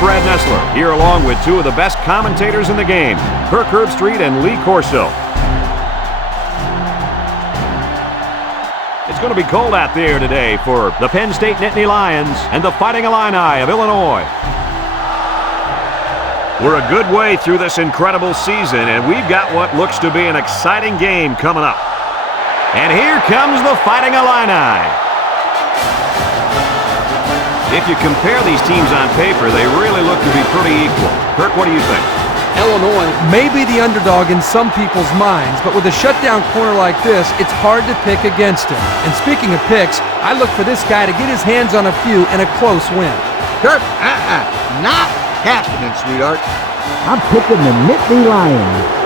Brad Nessler, here along with two of the best commentators in the game, Kirk Herbstreit and Lee Corso. It's going to be cold out there today for the Penn State Nittany Lions and the Fighting Illini of Illinois. We're a good way through this incredible season, and we've got what looks to be an exciting game coming up. And here comes the Fighting Illini. If you compare these teams on paper, they really look to be pretty equal. Kirk, what do you think? Illinois may be the underdog in some people's minds, but with a shutdown corner like this, it's hard to pick against him. And speaking of picks, I look for this guy to get his hands on a few in a close win. Kirk, not happening, sweetheart. I'm picking the Nittany Lions.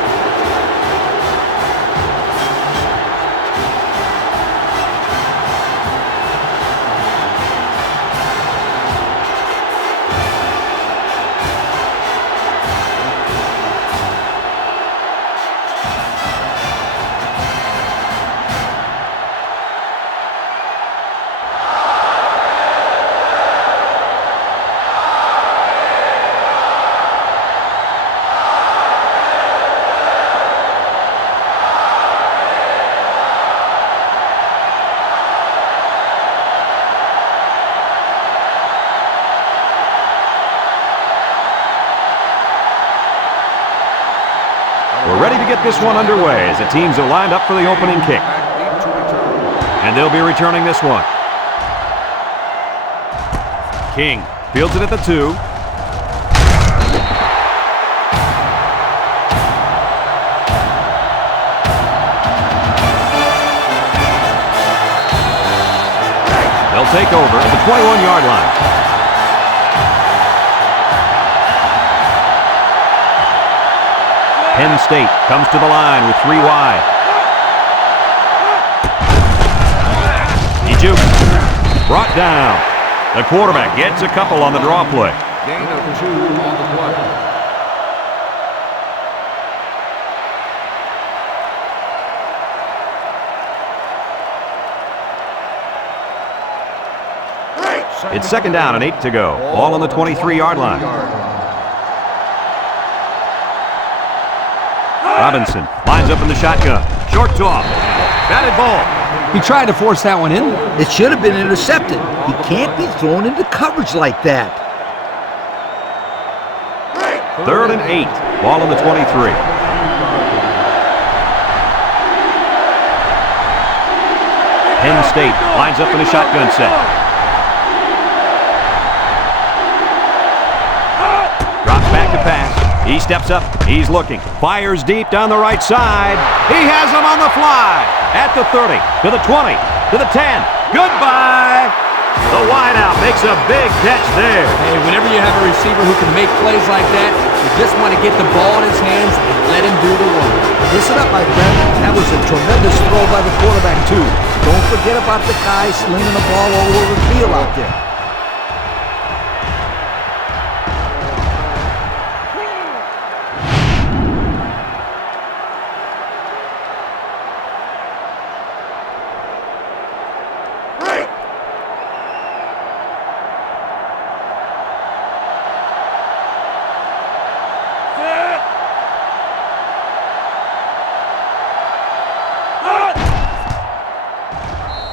We're ready to get this one underway as the teams are lined up for the opening kick. And they'll be returning this one. King fields it at the 2. They'll take over at the 21-yard line. Penn State comes to the line with 3 wide. He jukes. Brought down. The quarterback gets a couple on the draw play. Gain of 2 on the play. It's 2nd down and 8 to go. Ball on the 23-yard line. Robinson lines up in the shotgun. Short toss. Batted ball. He tried to force that one in. It should have been intercepted. He can't be thrown into coverage like that. 3rd and 8. Ball on the 23. Penn State lines up in a shotgun set. Drops back to pass. He steps up. He's looking. Fires deep down the right side. He has him on the fly. At the 30, to the 20, to the 10. Goodbye. The wideout makes a big catch there. Hey, whenever you have a receiver who can make plays like that, you just want to get the ball in his hands and let him do the work. Listen up, my friend. That was a tremendous throw by the quarterback, too. Don't forget about the guy slinging the ball all over the field out there.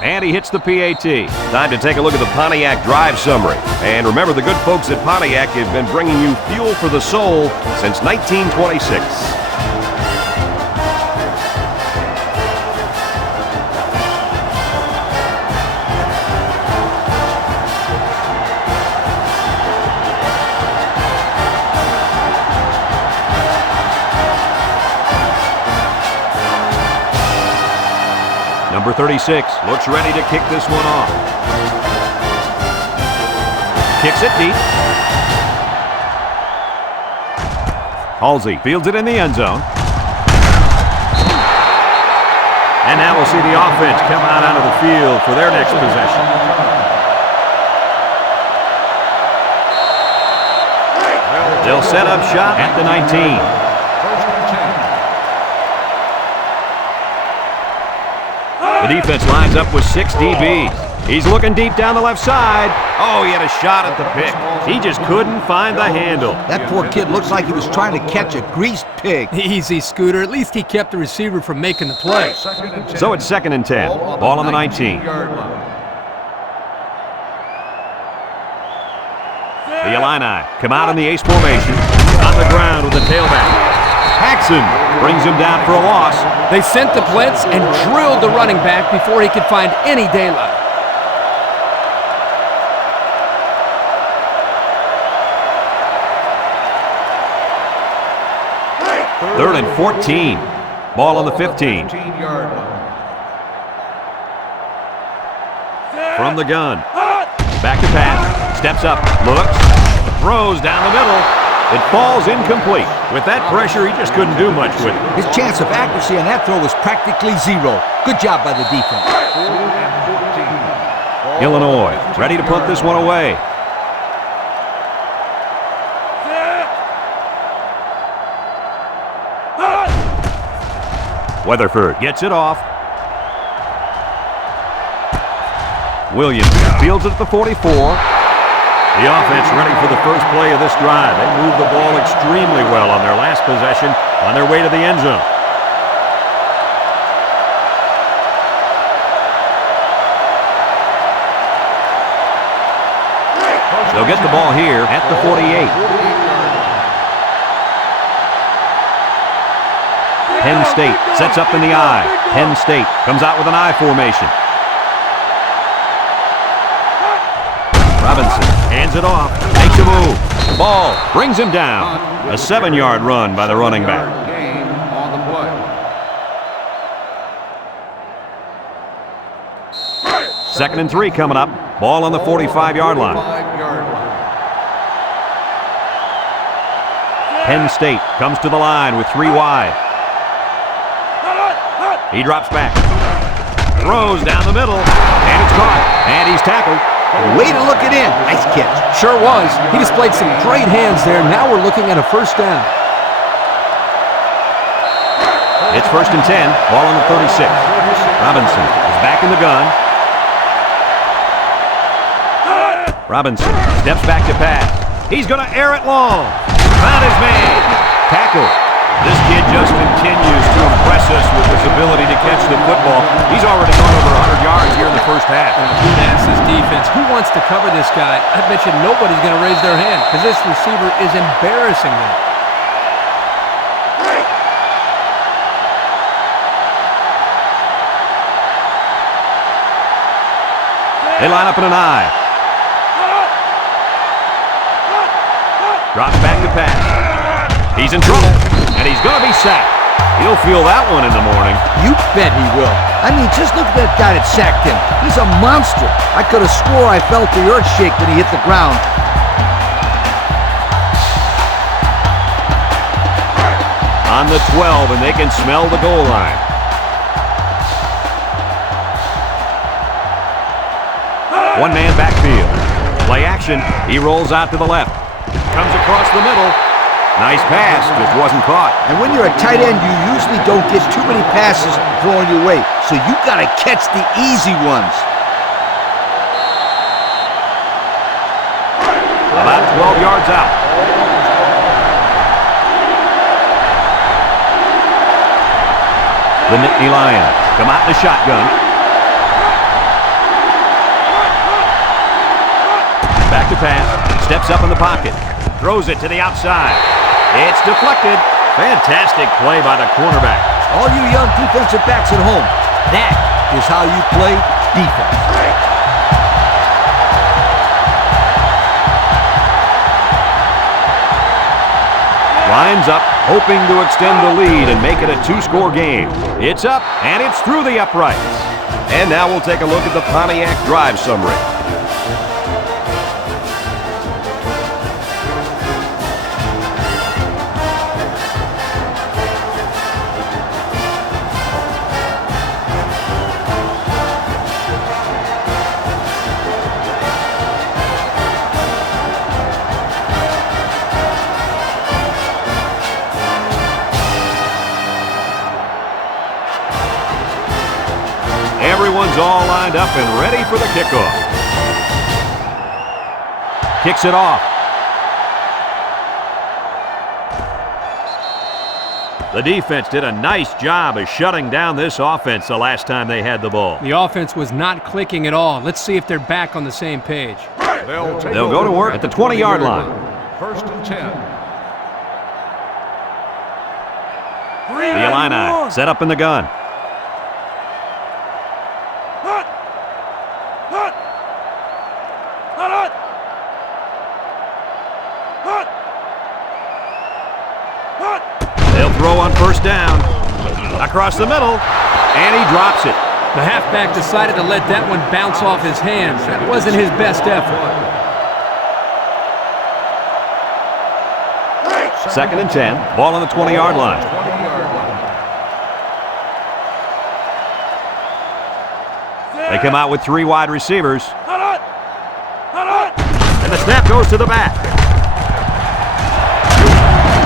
And he hits the PAT. Time to take a look at the Pontiac drive summary. And remember, the good folks at Pontiac have been bringing you fuel for the soul since 1926. Number 36 looks ready to kick this one off. Kicks it deep. Halsey fields it in the end zone. And now we'll see the offense come out onto the field for their next possession. They'll set up shop at the 19. The defense lines up with 6 DBs. He's looking deep down the left side. Oh, he had a shot at the pick. He just couldn't find the handle. That poor kid looks like he was trying to catch a greased pig. Easy, Scooter. At least he kept the receiver from making the play. So it's 2nd and 10. Ball on the 19. The Illini come out in the ace formation. On the ground with the tailback. Paxson brings him down for a loss. They sent the blitz and drilled the running back before he could find any daylight. 3rd and 14. Ball on the 15. From the gun. Back to pass. Steps up. Looks. Throws down the middle. It falls incomplete. With that pressure, he just couldn't do much with it. His chance of accuracy on that throw was practically zero. Good job by the defense. Illinois ready to punt this one away. Weatherford gets it off. Williams fields it at the 44. The offense ready for the first play of this drive. They moved the ball extremely well on their last possession on their way to the end zone. They'll get the ball here at the 48. Penn State sets up in the I. Penn State comes out with an I formation. Robinson hands it off, makes a move. Ball brings him down. A 7-yard run by the running back. Gain on the play. 2nd and 3 coming up. Ball on the 45-yard line. Penn State comes to the line with 3 wide. He drops back. Throws down the middle. And it's caught. And he's tackled. Way to look it in. Nice catch. Sure was. He displayed some great hands there. Now we're looking at a first down. It's 1st and 10. Ball on the 36. Robinson is back in the gun. Robinson steps back to pass. He's going to air it long. Found his man. Tackle. This kid just continues to impress us with his ability to catch the football. He's already gone over 100 yards here in the first half. Good ass this defense. Who wants to cover this guy? I bet you nobody's going to raise their hand because this receiver is embarrassing them. They line up in an I. Drops back to pass. He's in trouble, and he's going to be sacked. He'll feel that one in the morning. You bet he will. I mean, just look at that guy that sacked him. He's a monster. I could have swore I felt the earth shake when he hit the ground. On the 12, and they can smell the goal line. One-man backfield. Play action. He rolls out to the left. Comes across the middle. Nice pass, just wasn't caught. And when you're a tight end, you usually don't get too many passes thrown your way. So you got to catch the easy ones. About 12 yards out. The Nittany Lions come out in the shotgun. Back to pass. Steps up in the pocket. Throws it to the outside. It's deflected. Fantastic play by the cornerback. All you young defensive backs at home, that is how you play defense. Lines up, hoping to extend the lead and make it a 2-score game. It's up, and it's through the uprights. And now we'll take a look at the Pontiac drive summary. Everyone's Hands all lined up and ready for the kickoff. Kicks it off. The defense did a nice job of shutting down this offense the last time they had the ball. The offense was not clicking at all. Let's see if they're back on the same page. They'll go to work at the 20-yard line. 1st and 10. The Illini set up in the gun. They'll throw on 1st down. Across the middle, and he drops it. The halfback decided to let that one bounce off his hands. That wasn't his best effort. 2nd and 10. Ball on the 20-yard line. They come out with 3 wide receivers. And the snap goes to the back.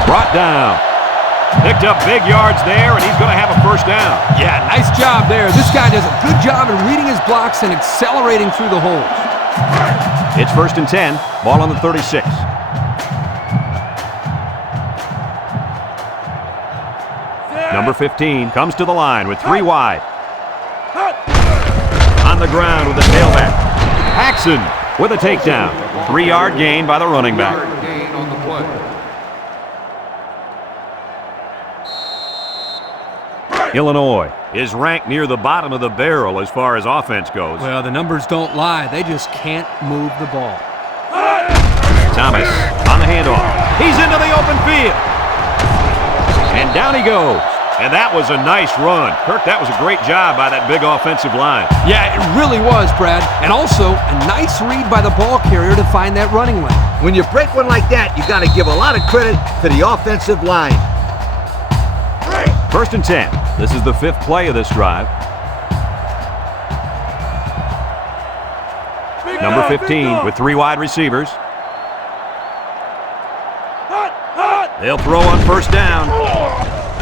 Brought down. Picked up big yards there, and he's going to have a 1st down. Yeah, nice job there. This guy does a good job of reading his blocks and accelerating through the holes. It's 1st and 10. Ball on the 36. Number 15 comes to the line with 3 wide. On the ground with the tailback. Paxson with a takedown. 3-yard gain by the running back. Gain on the play. Illinois is ranked near the bottom of the barrel as far as offense goes. Well, the numbers don't lie. They just can't move the ball. Thomas on the handoff. He's into the open field. And down he goes. And that was a nice run. Kirk, that was a great job by that big offensive line. Yeah, it really was, Brad. And also, a nice read by the ball carrier to find that running lane. When you break one like that, you got to give a lot of credit to the offensive line. 1st and 10. This is the 5th play of this drive. Number 15 with 3 wide receivers. They'll throw on 1st down.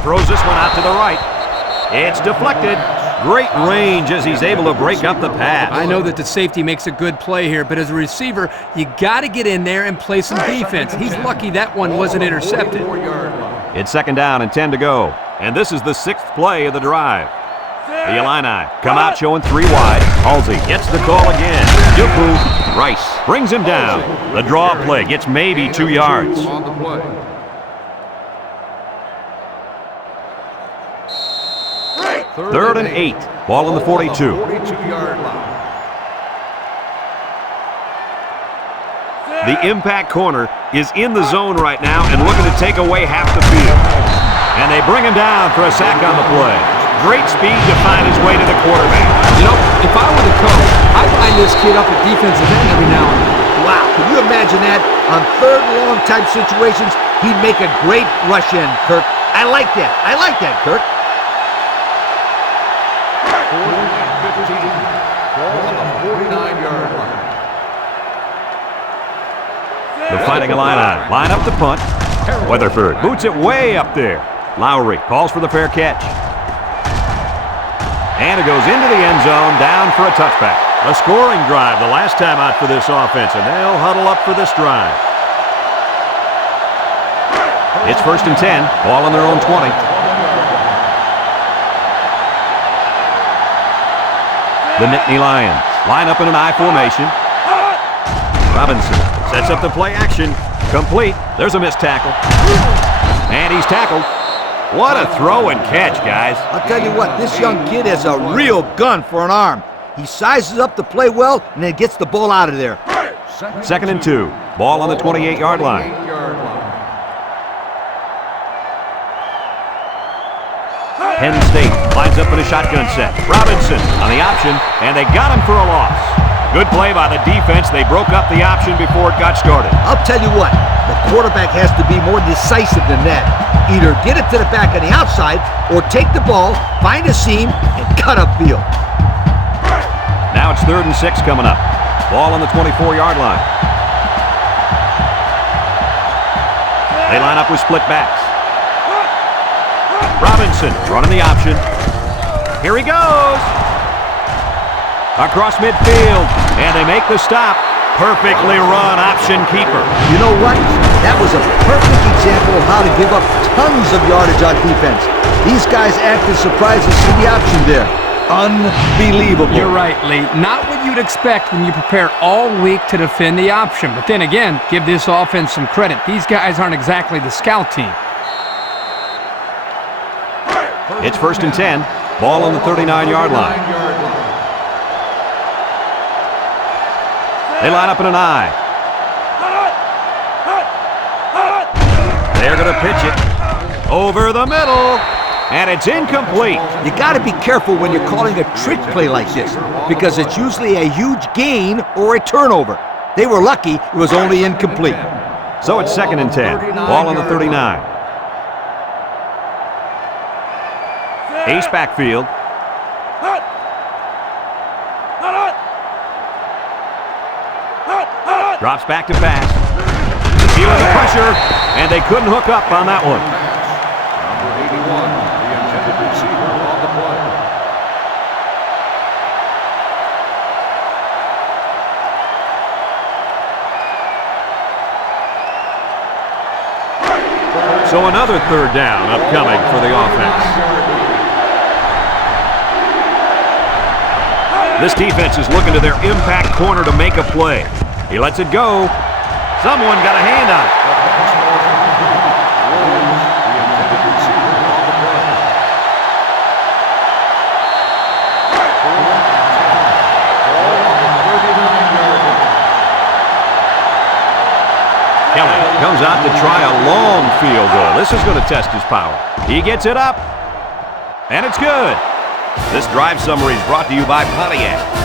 Throws this one out to the right. It's deflected. Great range as he's able to break up the pass. I know that the safety makes a good play here, but as a receiver, you got to get in there and play some defense. He's lucky that one wasn't intercepted. It's 2nd down and 10 to go. And this is the 6th play of the drive. The Illini come out showing 3 wide. Halsey gets the call again. Dupu Rice brings him down. The draw play gets maybe 2 yards. On the play. 3rd and 8. Ball on the 42. 42-yard line. The impact corner is in the zone right now and looking to take away half the field. And they bring him down for a sack on the play. Great speed to find his way to the quarterback. You know, if I were the coach, I'd line this kid up at defensive end every now and then. Wow, can you imagine that? On 3rd and long type situations, he'd make a great rush in, Kirk. I like that. I like that, Kirk. 4th and 15. Ball on the 49-yard line. The Fighting Illini line up the punt. Weatherford boots it way up there. Lowry calls for the fair catch. And it goes into the end zone, down for a touchback. A scoring drive the last time out for this offense, and they'll huddle up for this drive. It's 1st and 10, ball on their own 20. The Nittany Lions line up in an I formation. Robinson sets up the play action. Complete. There's a missed tackle. And he's tackled. What a throw and catch, guys. I'll tell you what, this young kid has a real gun for an arm. He sizes up the play well and then gets the ball out of there. 2nd and 2. Ball on the 28-yard line. Penn State lines up in a shotgun set. Robinson on the option, and they got him for a loss. Good play by the defense. They broke up the option before it got started. I'll tell you what, the quarterback has to be more decisive than that. Either get it to the back on the outside or take the ball, find a seam, and cut upfield. Now it's 3rd and 6 coming up. Ball on the 24-yard line. They line up with split backs. Robinson running the option. Here he goes. Across midfield, and they make the stop. Perfectly run option keeper. You know what? That was a perfect example of how to give up tons of yardage on defense. These guys acted surprised to see the option there. Unbelievable. You're right, Lee. Not what you'd expect when you prepare all week to defend the option. But then again, give this offense some credit. These guys aren't exactly the scout team. It's 1st and 10. Ball on the 39-yard line. They line up in an I. They're going to pitch it over the middle, and it's incomplete. You got to be careful when you're calling a trick play like this because it's usually a huge gain or a turnover. They were lucky it was only incomplete. So it's 2nd and 10. Ball on the 39. Ace backfield. Drops back to pass. Feeling the pressure, and they couldn't hook up on that one. Number 81, the intended receiver on the play. So another 3rd down upcoming for the offense. This defense is looking to their impact corner to make a play. He lets it go. Someone got a hand on it. Kelly comes out to try a long field goal. This is going to test his power. He gets it up, and it's good. This drive summary is brought to you by Pontiac.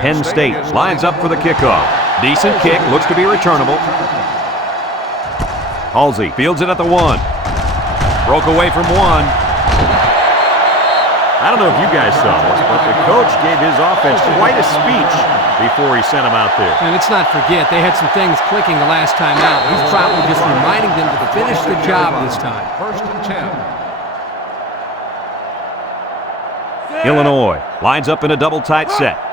Penn State lines up for the kickoff. Decent kick, looks to be returnable. Halsey fields it at the 1. Broke away from 1. I don't know if you guys saw this, but the coach gave his offense quite a speech before he sent them out there. And let's not forget, they had some things clicking the last time out. He's probably just reminding them to finish the job this time. 1st and 10. Illinois lines up in a double tight set.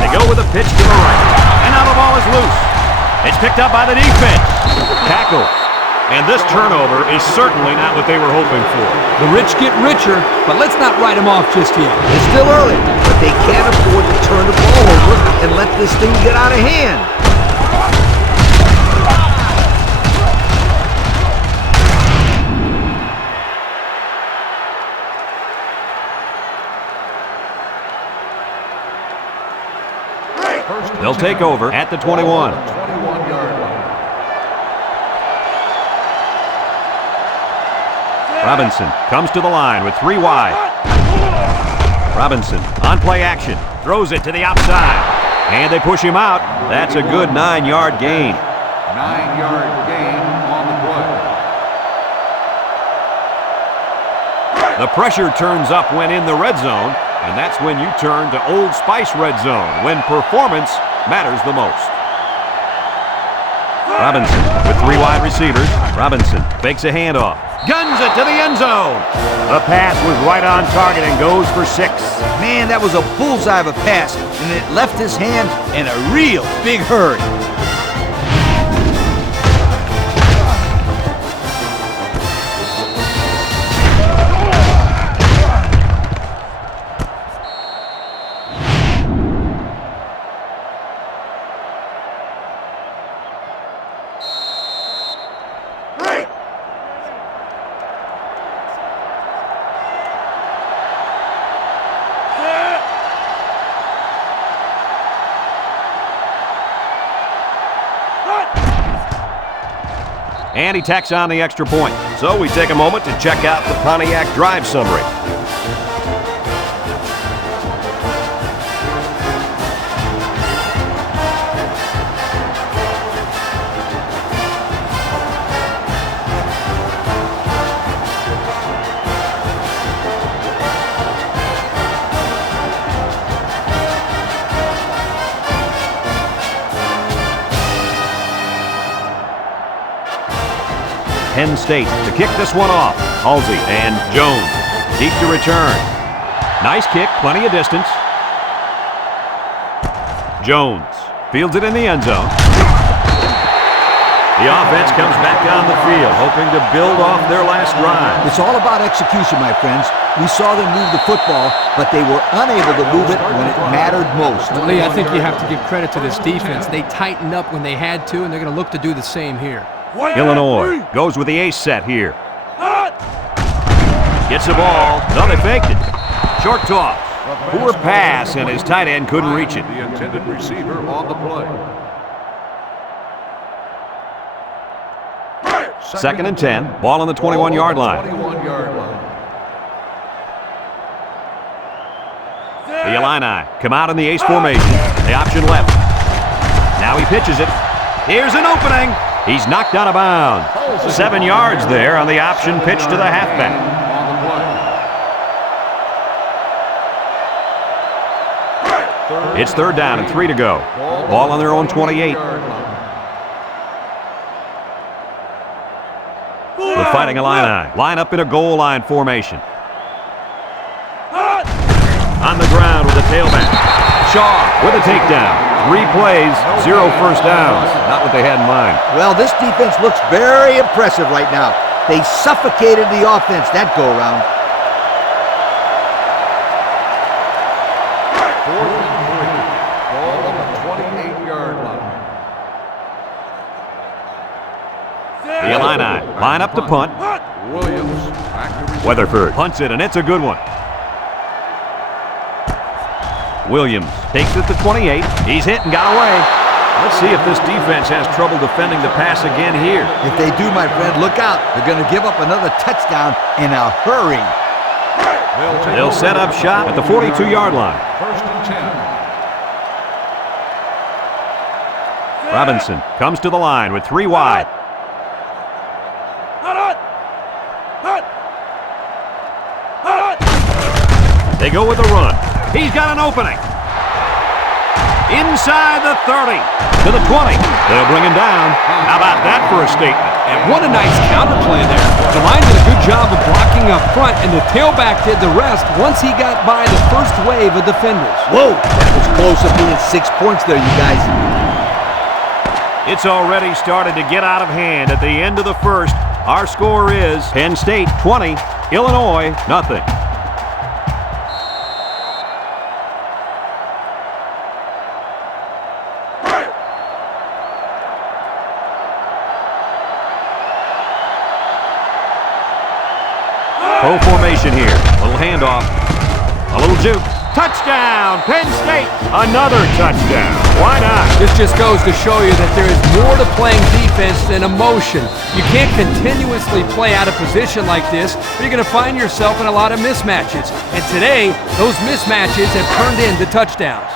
They go with a pitch to the right, and now the ball is loose. It's picked up by the defense. Tackle. And this turnover is certainly not what they were hoping for. The rich get richer, but let's not write them off just yet. It's still early, but they can't afford to turn the ball over and let this thing get out of hand. They'll take over at the 21. Robinson comes to the line with 3 wide. Robinson on play action, throws it to the outside, and they push him out. That's a good 9-yard gain. 9-yard gain on the play. The pressure turns up when in the red zone, and that's when you turn to Old Spice red zone, when performance matters the most. Robinson with 3 wide receivers. Robinson fakes a handoff. Guns it to the end zone. The pass was right on target and goes for 6. Man, that was a bullseye of a pass, and it left his hand in a real big hurry. And he tacks on the extra point. So we take a moment to check out the Pontiac drive summary. Penn State to kick this one off. Halsey and Jones deep to return. Nice kick, plenty of distance. Jones fields it in the end zone. The offense comes back on the field, hoping to build off their last drive. It's all about execution, my friends. We saw them move the football, but they were unable to move it when it mattered most. Well, Lee, I think you have to give credit to this defense. They tightened up when they had to, and they're going to look to do the same here. Illinois goes with the ace set here. Gets the ball. No, they faked it. Short toss. Poor pass, and his tight end couldn't reach it. The intended receiver on the play. Second and 10. Ball on the 21-yard line. 21-yard line. The Illini come out in the ace formation. The option left. Now he pitches it. Here's an opening. He's knocked out of bounds. 7 yards there on the option pitch to the halfback. It's third down and 3 to go. Ball on their own 28. The Fighting Illini line up in a goal line formation. On the ground with the tailback. Shaw with a takedown. 3 plays, 0 first downs. Not what they had in mind. Well, this defense looks very impressive right now. They suffocated the offense that go-around. Fourth and 3. Ball on the 28-yard line. The Illini line up to punt. Williams back to return. Weatherford punts it, and it's a good one. Williams takes it to 28. He's hit and got away. Let's see if this defense has trouble defending the pass again here. If they do, my friend, look out. They're going to give up another touchdown in a hurry. They'll set up shop at the 42-yard line. First and 10. Robinson comes to the line with 3 wide. They go with a run. He's got an opening. Inside the 30 to the 20. They'll bring him down. How about that for a statement? And what a nice counterplay there. The line did a good job of blocking up front, and the tailback did the rest once he got by the first wave of defenders. Whoa, that was close to being 6 points there, you guys. It's already started to get out of hand at the end of the first. Our score is Penn State 20, Illinois nothing. Pro formation here. A little handoff. A little juke. Touchdown, Penn State. Another touchdown. Why not? This just goes to show you that there is more to playing defense than emotion. You can't continuously play out of position like this, or you're going to find yourself in a lot of mismatches. And today, those mismatches have turned into touchdowns.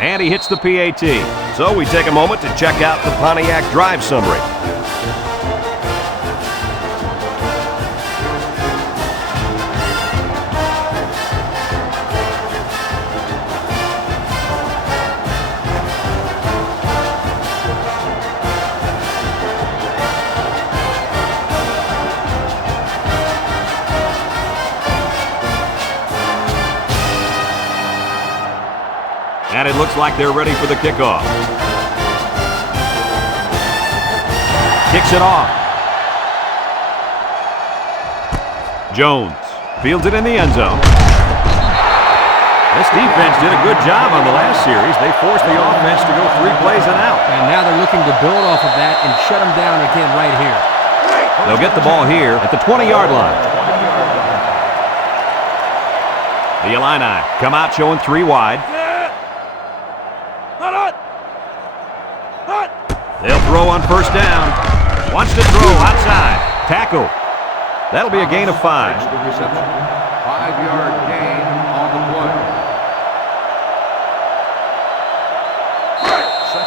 And he hits the PAT. So we take a moment to check out the Pontiac drive summary. And it looks like they're ready for the kickoff. Kicks it off. Jones fields it in the end zone. This defense did a good job on the last series. They forced the offense to go 3 plays and out. And now they're looking to build off of that and shut them down again right here. They'll get the ball here at the 20-yard line. The Illini come out showing 3 wide. They'll throw on first down. Wants to throw outside. Tackle. That'll be a gain of 5. The reception. 5-yard gain on the play.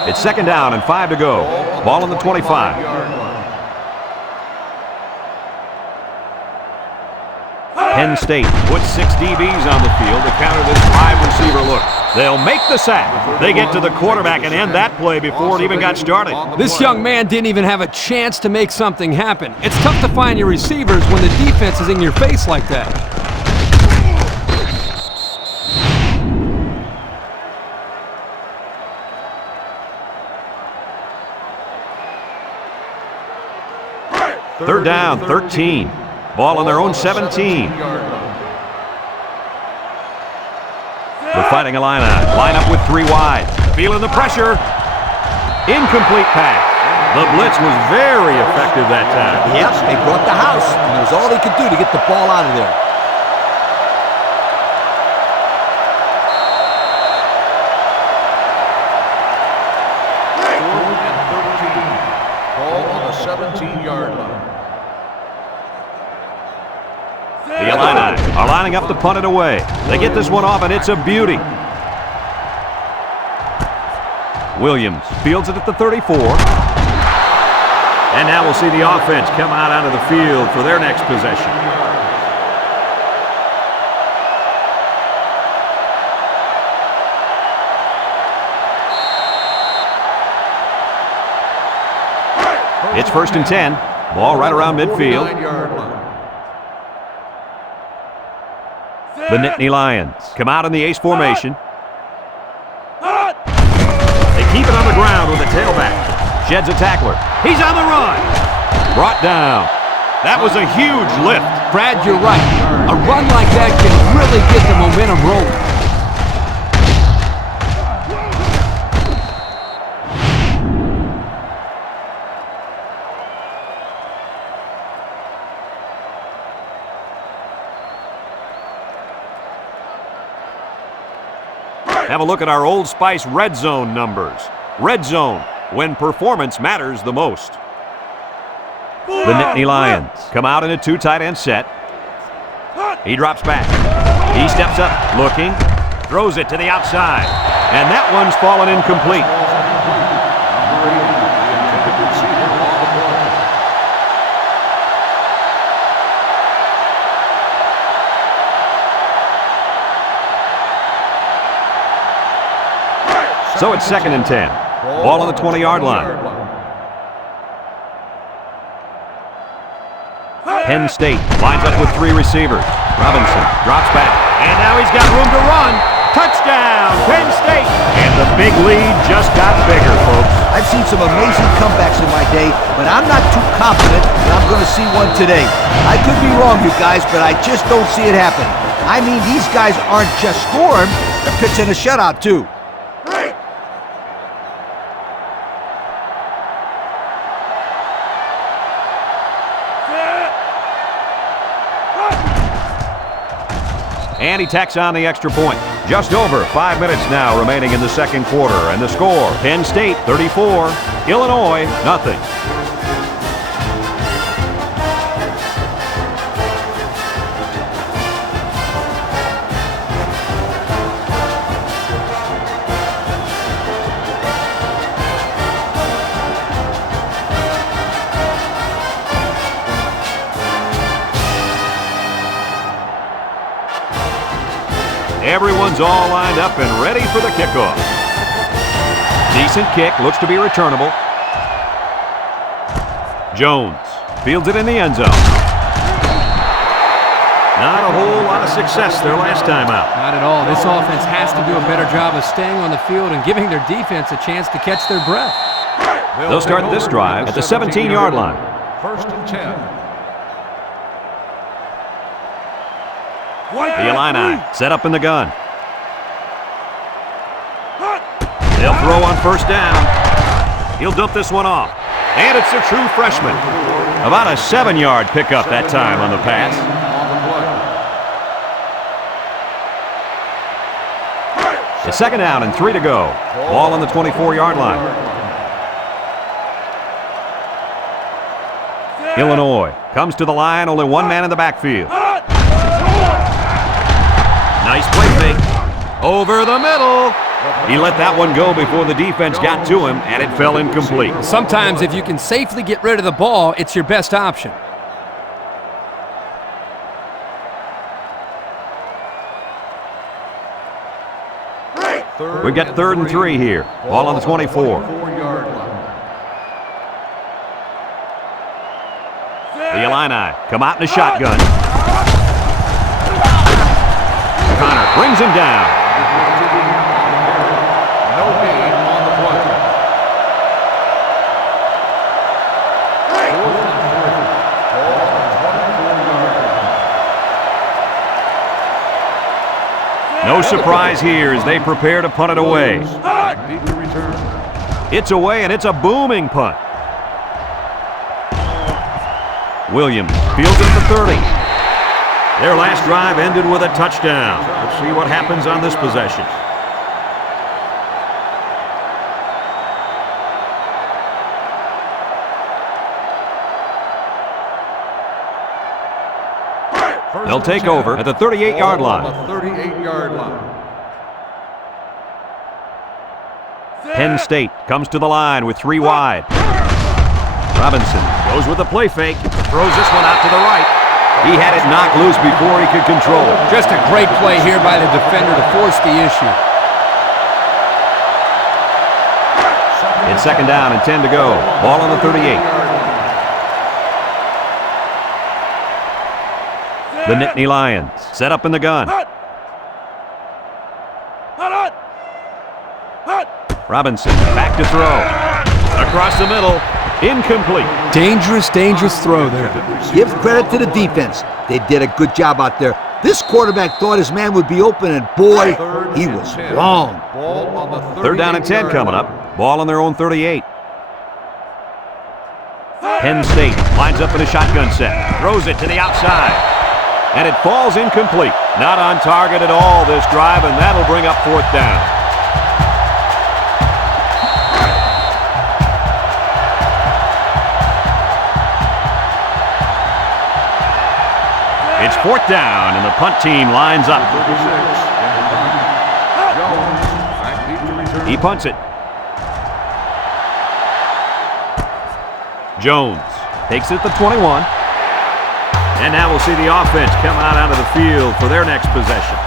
It's second down and 5 to go. Ball on the 25. Penn State puts 6 DBs on the field to counter this 5-receiver look. They'll make the sack. They get to the quarterback and end that play before it even got started. This young man didn't even have a chance to make something happen. It's tough to find your receivers when the defense is in your face like that. Third down, 13. Ball on their own 17. The Fighting Illini line up with 3 wide. Feeling the pressure. Incomplete pass. The blitz was very effective that time. Yep, they brought the house, and it was all they could do to get the ball out of there. Fourth and 13. Ball on the 17-yard line. The Illini are lining up to punt it away. They get this one off, and it's a beauty. Williams fields it at the 34. And now we'll see the offense come out onto the field for their next possession. It's first and 10. Ball right around midfield. 49-yard line. The Nittany Lions come out in the ace formation. They keep it on the ground with the tailback. Sheds a tackler. He's on the run. Brought down. That was a huge lift. Brad, you're right. A run like that can really get the momentum rolling. Have a look at our Old Spice Red Zone numbers. Red Zone, when performance matters the most. The Nittany Lions come out in a 2 tight end set. He drops back. He steps up, looking, throws it to the outside. And that one's fallen incomplete. Number 80, the intended receiver on the play. So it's second and 10. Ball on the 20-yard line. Penn State lines up with 3 receivers. Robinson drops back. And now he's got room to run. Touchdown, Penn State. And the big lead just got bigger, folks. I've seen some amazing comebacks in my day, but I'm not too confident that I'm going to see one today. I could be wrong, you guys, but I just don't see it happen. I mean, these guys aren't just scoring, they're pitching a shutout, too. And he tacks on the extra point. Just over 5 minutes now remaining in the second quarter. And the score, Penn State 34, Illinois nothing. Everyone's all lined up and ready for the kickoff. Decent kick, looks to be returnable. Jones fields it in the end zone. Not a whole lot of success their last time out. Not at all. This offense has to do a better job of staying on the field and giving their defense a chance to catch their breath. They'll start this drive at the 17-yard line. First and 10. The Illini set up in the gun. They'll throw on first down. He'll dump this one off. And it's a true freshman. About a 7-yard pickup that time on the pass. It's second down and 3 to go. Ball on the 24-yard line. Illinois comes to the line, only one man in the backfield. Nice play fake. Over the middle. He let that one go before the defense got to him, and it fell incomplete. Sometimes if you can safely get rid of the ball, it's your best option. We've got 3rd and 3 here. Ball on the 24. The Illini come out in a shotgun. Connor brings him down. No gain on the play. No surprise here as they prepare to punt it away. It's away, and it's a booming punt. Williams fields it at the 30. Their last drive ended with a touchdown. Let's see what happens on this possession. They'll take over at the 38-yard line. Penn State comes to the line with 3 wide. Robinson goes with the play fake, throws this one out to the right. He had it knocked loose before he could control it. Just a great play here by the defender to force the issue. It's second down and 10 to go. Ball on the 38. The Nittany Lions set up in the gun. Robinson back to throw. Across the middle. Incomplete. Dangerous, dangerous throw there. Give credit to the defense. They did a good job out there. This quarterback thought his man would be open, and boy, he was wrong. 3rd down and 10 coming up. Ball on their own 38. Penn State lines up in a shotgun set. Throws it to the outside. And it falls incomplete. Not on target at all this drive, and that'll bring up 4th down. It's 4th down, and the punt team lines up. He punts it. Jones takes it at the 21. And now we'll see the offense come out onto the field for their next possession.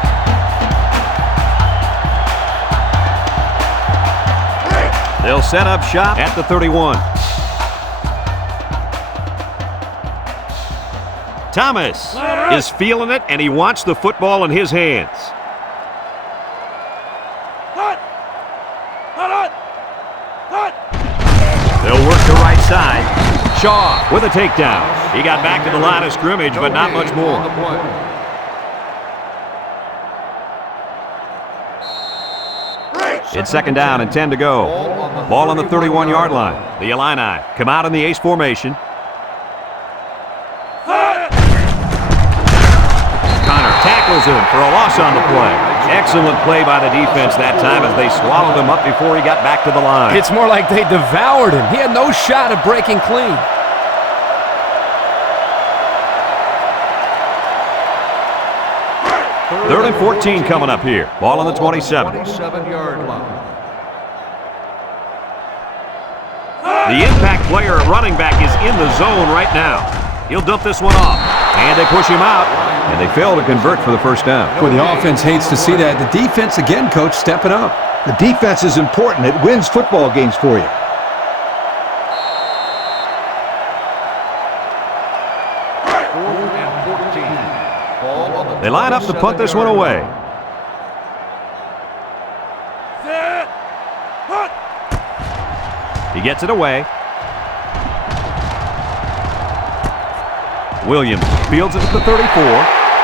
They'll set up shop at the 31. Thomas is feeling it, and he wants the football in his hands. They'll work the right side. Shaw with a takedown. He got back to the line of scrimmage, but not much more. It's second down and 10 to go. Ball on the 31-yard line. The Illini come out in the ace formation. Connor tackles him for a loss on the play. Excellent play by the defense that time as they swallowed him up before he got back to the line. It's more like they devoured him. He had no shot of breaking clean. Third and 14 coming up here. Ball on the 27. 27-yard line. The impact player at running back is in the zone right now. He'll dump this one off. And they push him out. And they fail to convert for the first down. Boy, the offense hates to see that. The defense, again, coach, stepping up. The defense is important. It wins football games for you. They line up to punt this one away. He gets it away. Williams fields it at the 34.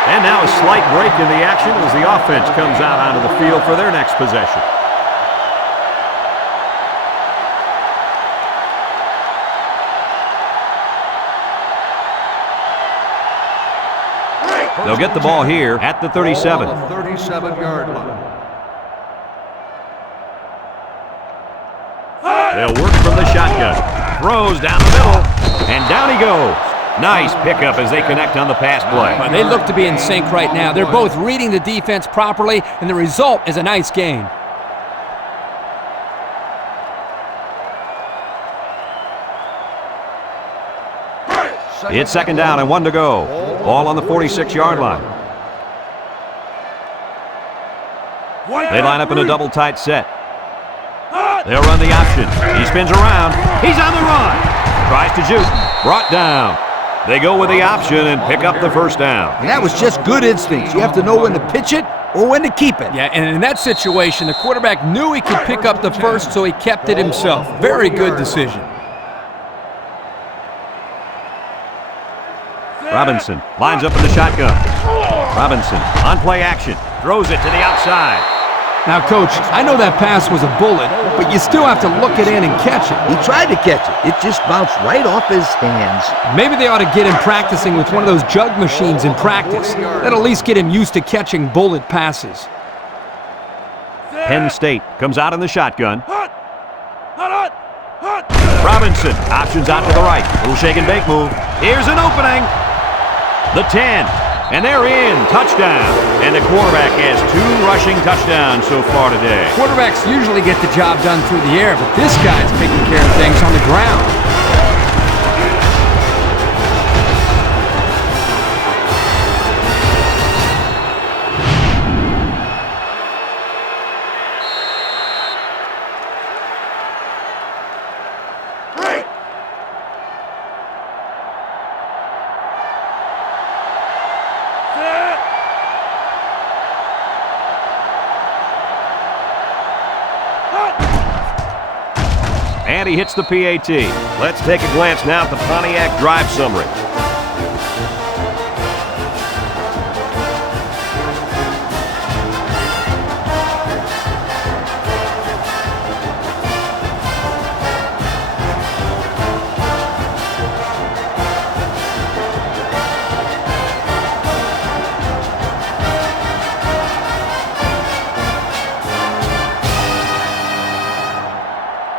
And now a slight break in the action as the offense comes out onto the field for their next possession. They'll get the ball here at the 37. 37-yard line. They'll work from the shotgun. Throws down the middle, and down he goes. Nice pickup as they connect on the pass play. Well, they look to be in sync right now. They're both reading the defense properly, and the result is a nice gain. It's second down and 1 to go. Ball on the 46-yard line. They line up in a double tight set. They'll run the option. He spins around. He's on the run. Tries to juke. Brought down. They go with the option and pick up the first down. And that was just good instincts. You have to know when to pitch it or when to keep it. Yeah, and in that situation, the quarterback knew he could pick up the first, so he kept it himself. Very good decision. Robinson lines up in the shotgun. Robinson on play action. Throws it to the outside. Now, Coach, I know that pass was a bullet, but you still have to look it in and catch it. He tried to catch it. It just bounced right off his hands. Maybe they ought to get him practicing with one of those jug machines in practice. That'll at least get him used to catching bullet passes. Penn State comes out in the shotgun. Robinson options out to the right. Little shake and bake move. Here's an opening. The 10. And they're in. Touchdown. And the quarterback has 2 rushing touchdowns so far today. Quarterbacks usually get the job done through the air, but this guy's taking care of things on the ground. And he hits the PAT. Let's take a glance now at the Pontiac drive summary.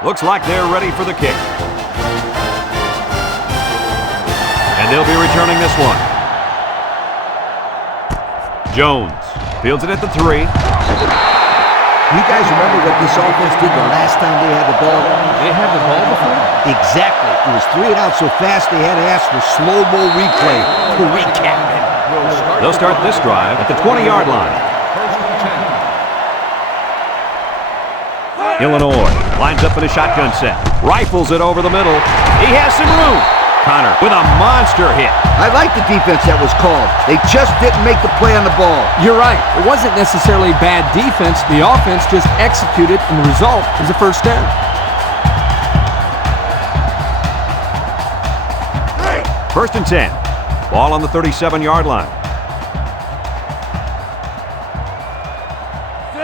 Looks like they're ready for the kick. And they'll be returning this one. Jones fields it at the 3. You guys remember what this offense did the last time they had the ball? They had the ball before? Exactly. It was 3 and out so fast they had to ask for slow-mo replay to recap it. They'll start this drive at the 20-yard line. Illinois lines up in a shotgun set. Rifles it over the middle. He has some room. Connor with a monster hit. I like the defense that was called. They just didn't make the play on the ball. You're right. It wasn't necessarily bad defense. The offense just executed, and the result is a first down. First and 10. Ball on the 37-yard line.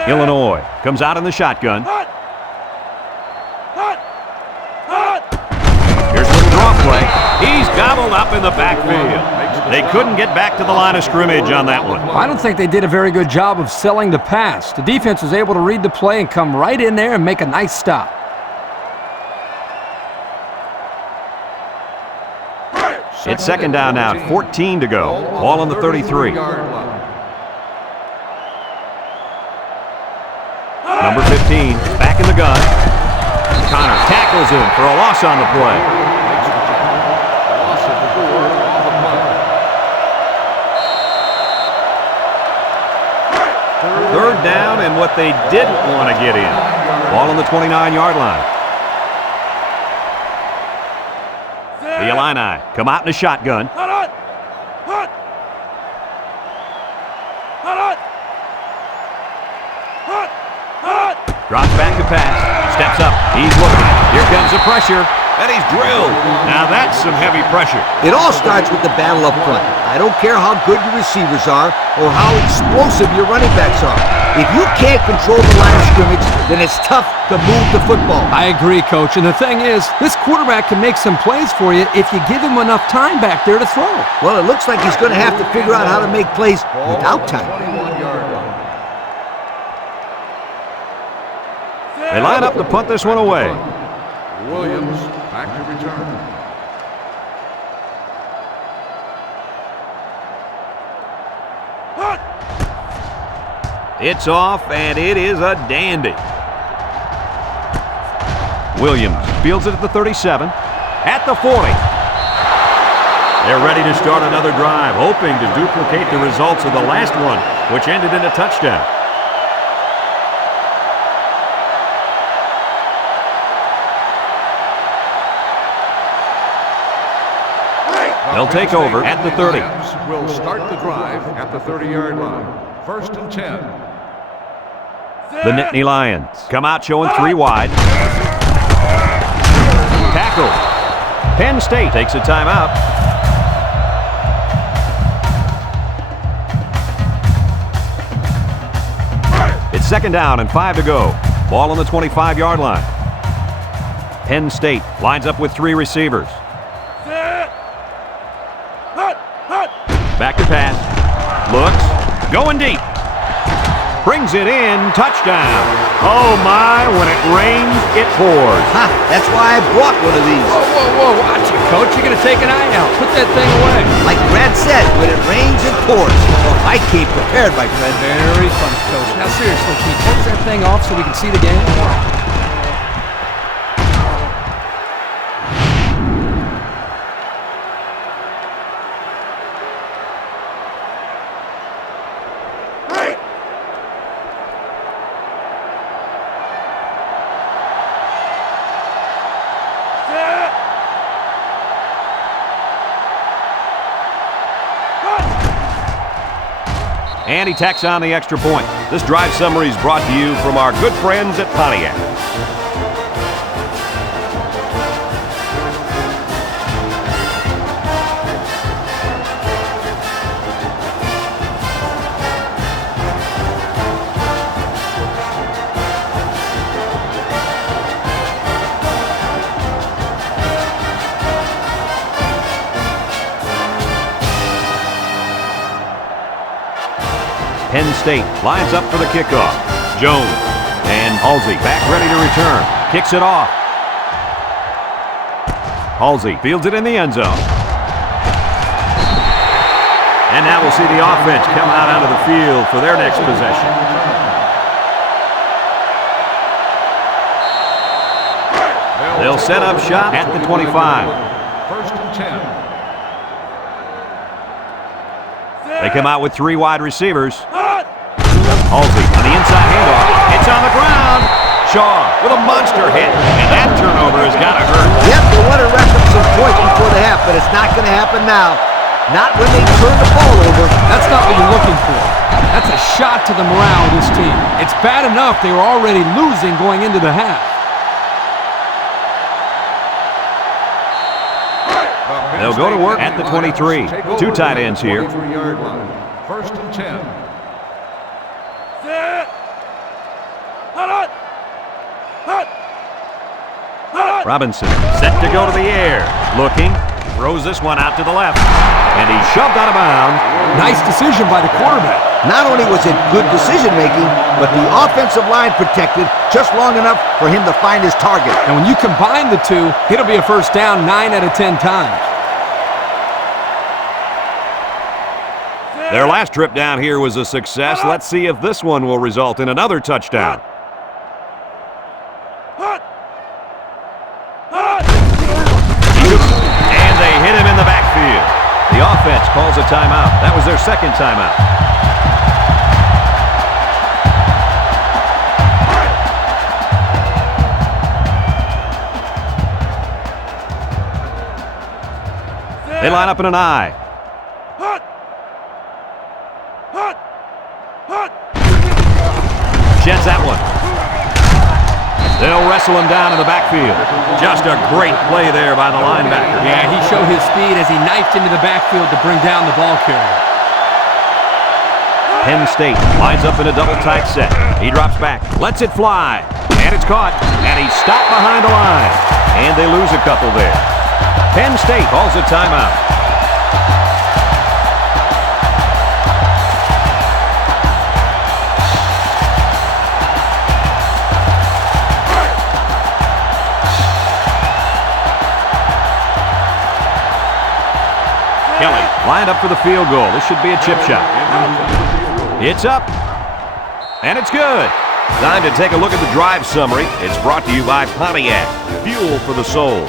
Illinois comes out in the shotgun. Here's a little draw play. He's gobbled up in the backfield. They couldn't get back to the line of scrimmage on that one. I don't think they did a very good job of selling the pass. The defense was able to read the play and come right in there and make a nice stop. It's second down now, 14 to go. Ball on the 33. Number 15 is back in the gun. Connor tackles him for a loss on the play. Third down and what they didn't want to get in. Ball on the 29-yard line. The Illini come out in a shotgun. Drops back to pass. Steps up. He's looking. Here comes the pressure. And he's drilled. Now that's some heavy pressure. It all starts with the battle up front. I don't care how good your receivers are or how explosive your running backs are. If you can't control the line of scrimmage, then it's tough to move the football. I agree, Coach. And the thing is, this quarterback can make some plays for you if you give him enough time back there to throw. Well, it looks like he's going to have to figure out how to make plays without time. They line up to punt this one away. Williams back to return. It's off, and it is a dandy. Williams fields it at the 37, at the 40. They're ready to start another drive, hoping to duplicate the results of the last one, which ended in a touchdown. They'll take over at the 30. Will start the drive at the 30-yard line. 1st and 10. The Nittany Lions come out showing 3 wide. Tackle. Penn State takes a timeout. It's 2nd down and 5 to go. Ball on the 25-yard line. Penn State lines up with 3 receivers. Back to pass. Looks. Going deep. Brings it in. Touchdown. Oh, my. When it rains, it pours. Ha! That's why I brought one of these. Whoa, whoa, whoa. Watch it, Coach. You're going to take an eye out. Put that thing away. Like Brad said, when it rains, it pours. Well, I came prepared, my friend. Very funny, Coach. Now, seriously, can you close that thing off so we can see the game? And he tacks on the extra point. This drive summary is brought to you from our good friends at Pontiac. Penn State lines up for the kickoff. Jones and Halsey back ready to return. Kicks it off. Halsey fields it in the end zone. And now we'll see the offense come out onto the field for their next possession. They'll set up shop at the 25. 1st and 10. They come out with 3 wide receivers. Halsey on the inside handoff. It's on the ground. Shaw with a monster hit, and that turnover has got to hurt. Yep, they want to wrap up some points before the half, but it's not going to happen now. Not when they turn the ball over. That's not what you're looking for. That's a shot to the morale of this team. It's bad enough they were already losing going into the half. They'll go to work at the 23. 2 tight ends here. 23-yard line. 1st and 10. Robinson set to go to the air. Looking. Throws this one out to the left. And he's shoved out of bounds. Nice decision by the quarterback. Not only was it good decision-making, but the offensive line protected just long enough for him to find his target. And when you combine the two, it'll be a first down 9 out of 10 times. Their last trip down here was a success. Let's see if this one will result in another touchdown. And they hit him in the backfield. The offense calls a timeout. That was their 2nd timeout. They line up in an I. Sheds that one. They'll wrestle him down in the backfield. Just a great play there by the linebacker. Yeah, he showed his speed as he knifed into the backfield to bring down the ball carrier. Penn State lines up in a double tight set. He drops back, lets it fly, and it's caught, and he's stopped behind the line. And they lose a couple there. Penn State calls a timeout. Kelly lined up for the field goal. This should be a chip shot. It's up. And it's good. Time to take a look at the drive summary. It's brought to you by Pontiac. Fuel for the soul.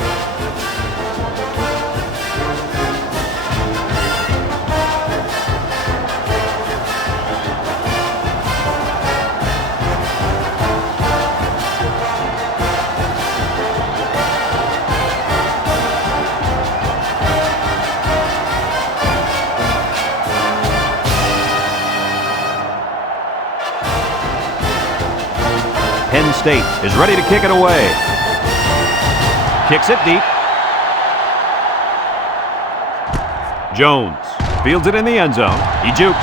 Penn State is ready to kick it away. Kicks it deep. Jones fields it in the end zone. He jukes.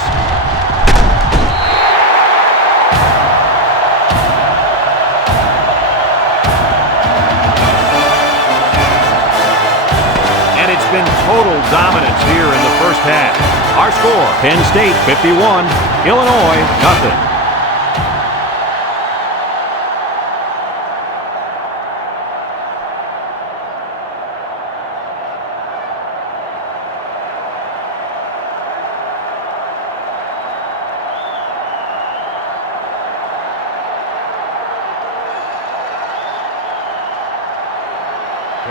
And it's been total dominance here in the first half. Our score, Penn State 51, Illinois nothing.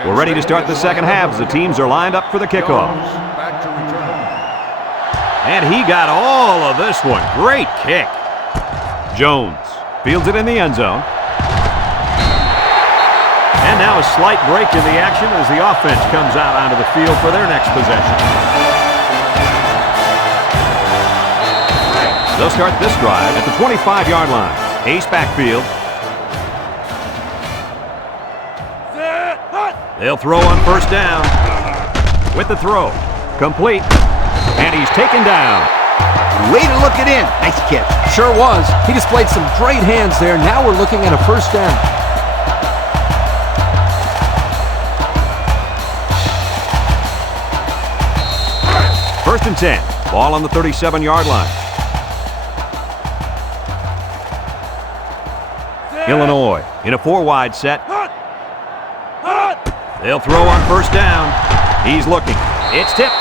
We're ready to start the second half as the teams are lined up for the kickoff. And he got all of this one. Great kick. Jones fields it in the end zone. And now a slight break in the action as the offense comes out onto the field for their next possession. They'll start this drive at the 25-yard line. Ace backfield. They'll throw on first down. With the throw. Complete. And he's taken down. Way to look it in. Nice catch. Sure was. He displayed some great hands there. Now we're looking at a first down. First and 10. Ball on the 37-yard line. Illinois in a 4-wide set. They'll throw on first down. He's looking. It's tipped.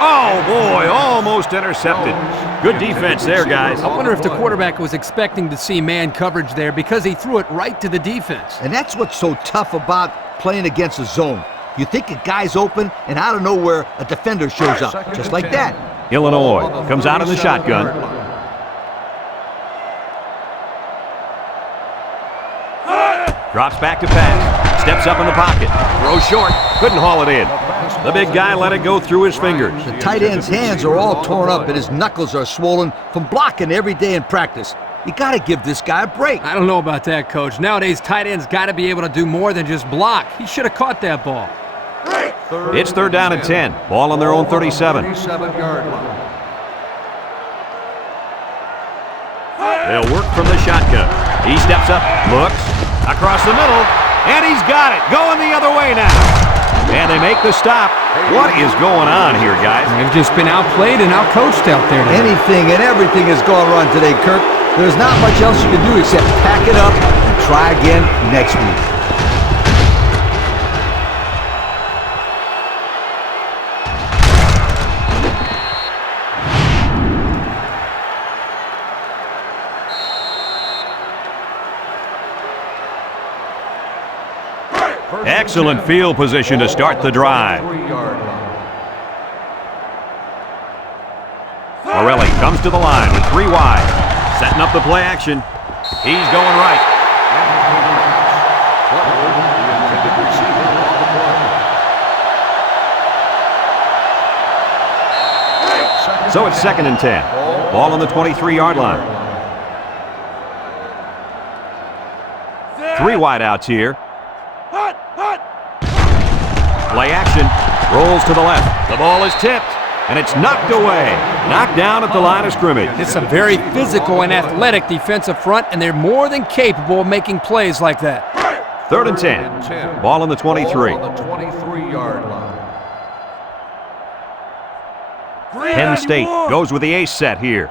Oh, boy, almost intercepted. Good defense there, guys. I wonder if the quarterback was expecting to see man coverage there because he threw it right to the defense. And that's what's so tough about playing against a zone. You think a guy's open, and out of nowhere, a defender shows up, just like that. Illinois comes out in the shotgun. Drops back to pass. Steps up in the pocket. Throws short. Couldn't haul it in. The big guy let it go through his fingers. The tight end's hands are all torn up, and his knuckles are swollen from blocking every day in practice. You got to give this guy a break. I don't know about that, Coach. Nowadays, tight ends got to be able to do more than just block. He should have caught that ball. It's third down and 10. Ball on their own 37. 37-yard line. They'll work from the shotgun. He steps up, looks, across the middle, and he's got it. Going the other way now. And they make the stop. What is going on here, guys? They've just been outplayed and outcoached out there today. Anything and everything has gone wrong today, Kirk. There's not much else you can do except pack it up and try again next week. Excellent field position to start the drive. Morelli comes to the line with 3 wide. Setting up the play action. He's going right. So it's second and 10. Ball on the 23-yard line. 3 wide outs here. Play action. Rolls to the left. The ball is tipped. And it's knocked away. Knocked down at the line of scrimmage. It's a very physical and athletic defensive front, and they're more than capable of making plays like that. Third and 10. Ball on the 23. Ball on the 23-yard line. Penn State goes with the ace set here.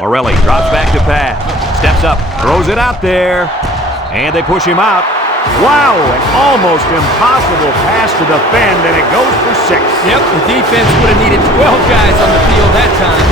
Morelli drops back to pass. Steps up. Throws it out there. And they push him out. Wow, an almost impossible pass to defend, and it goes for 6. Yep, the defense would have needed 12 guys on the field that time.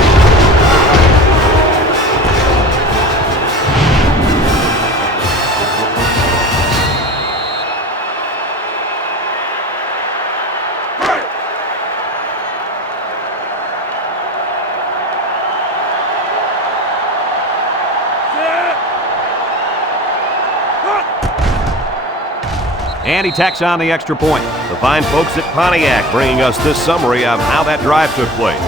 And he tacks on the extra point. The fine folks at Pontiac bringing us this summary of how that drive took place.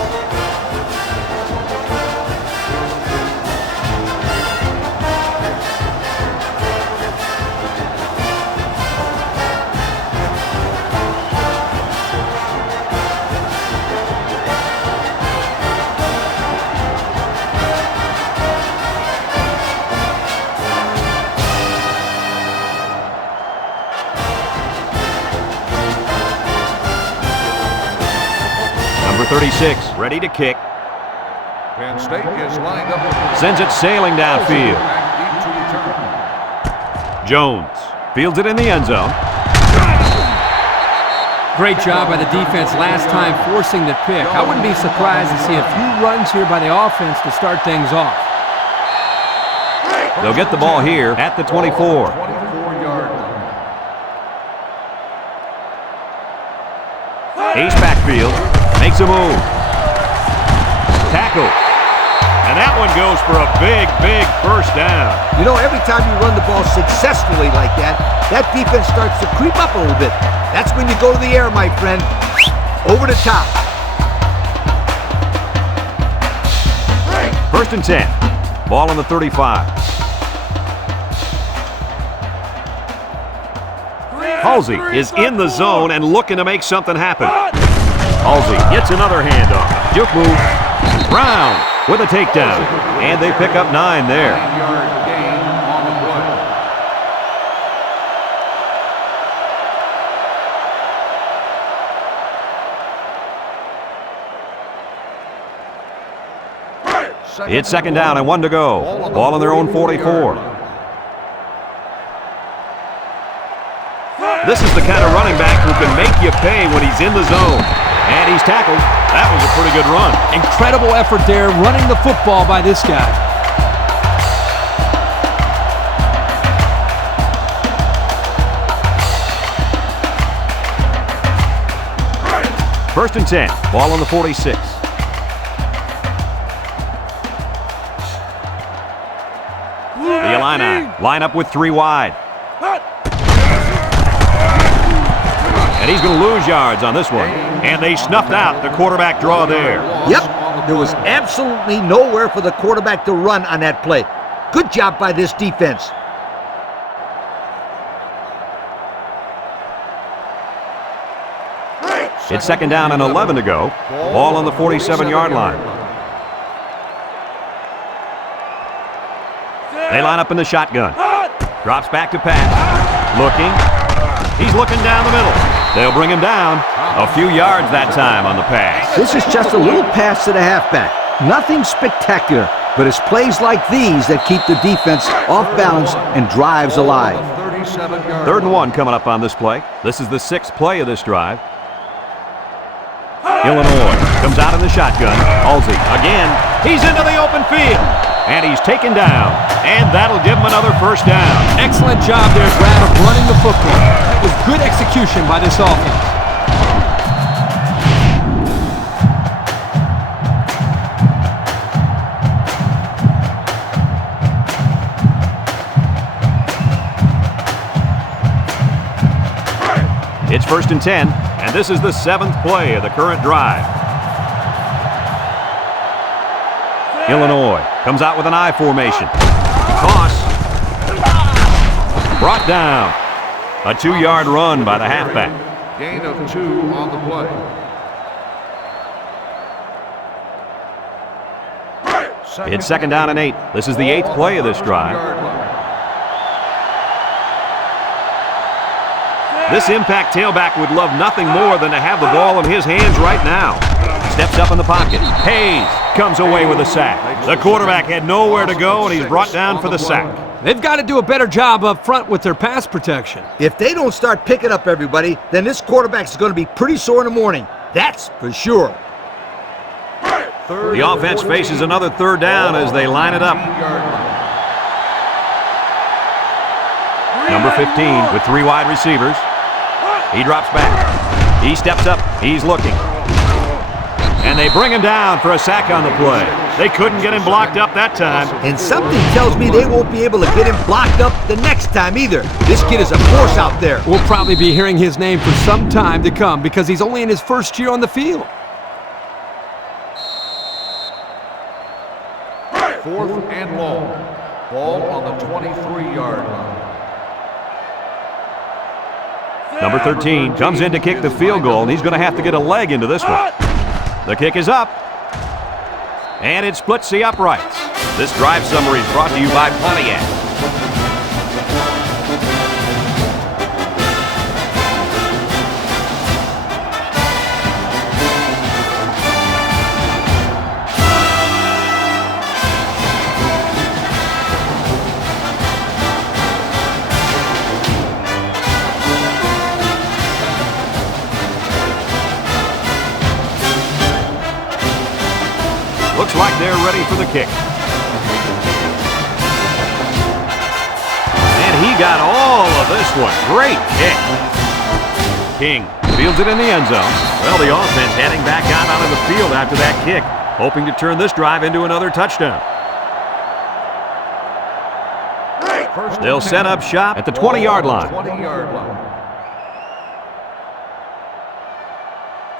Number 36, ready to kick. Penn State is lined up. Sends it sailing downfield. Deep to return. Jones fields it in the end zone. Great job by the defense last time forcing the pick. I wouldn't be surprised to see a few runs here by the offense to start things off. They'll get the ball here at the 24. 24-yard line. Ace backfield, makes a move. Tackle. And that one goes for a big, big first down. You know, every time you run the ball successfully like that, that defense starts to creep up a little bit. That's when you go to the air, my friend. Over the top. First and 10. Ball on the 35. Halsey is in the zone and looking to make something happen. Halsey gets another handoff. Juke move. Brown with a takedown. And they pick up 9 there. 9-yard gain on the play. It's second down and 1 to go. Ball on their own 44. This is the kind of running back who can make you pay when he's in the zone. And he's tackled. That was a pretty good run. Incredible effort there running the football by this guy. First and 10. Ball on the 46. The Illini line up with 3 wide. And he's going to lose yards on this one. And they snuffed out the quarterback draw there. Yep, there was absolutely nowhere for the quarterback to run on that play. Good job by this defense. It's second down and 11 to go. Ball on the 47-yard line. They line up in the shotgun. Drops back to pass. Looking. He's looking down the middle. They'll bring him down. A few yards that time on the pass. This is just a little pass to the halfback. Nothing spectacular, but it's plays like these that keep the defense off balance and drives alive. 37-yard. Third and 1 coming up on this play. This is the 6th play of this drive. Illinois comes out in the shotgun. Halsey again. He's into the open field. And he's taken down. And that'll give him another first down. Excellent job there, Brad, of running the football. That was good execution by this offense. It's first and 10, and this is the 7th play of the current drive. Illinois comes out with an I formation. Toss. Brought down. A 2-yard run by the halfback. Gain of 2 on the play. It's second down and 8. This is the 8th play of this drive. This impact tailback would love nothing more than to have the ball in his hands right now. Steps up in the pocket. Hayes comes away with a sack. The quarterback had nowhere to go, and he's brought down for the sack. They've got to do a better job up front with their pass protection. If they don't start picking up everybody, then this quarterback is going to be pretty sore in the morning. That's for sure. The offense faces another third down as they line it up. Number 15 with 3 wide receivers. He drops back. He steps up. He's looking. And they bring him down for a sack on the play. They couldn't get him blocked up that time. And something tells me they won't be able to get him blocked up the next time either. This kid is a force out there. We'll probably be hearing his name for some time to come because he's only in his first year on the field. 4th and long. Ball on the 23-yard line. Number 13 comes in to kick the field goal, and he's going to have to get a leg into this one. The kick is up. And it splits the uprights. This drive summary is brought to you by Pontiac. Looks like they're ready for the kick. And he got all of this one. Great kick. King fields it in the end zone. Well, the offense heading back out onto the field after that kick, hoping to turn this drive into another touchdown. They'll set up shop at the 20-yard line.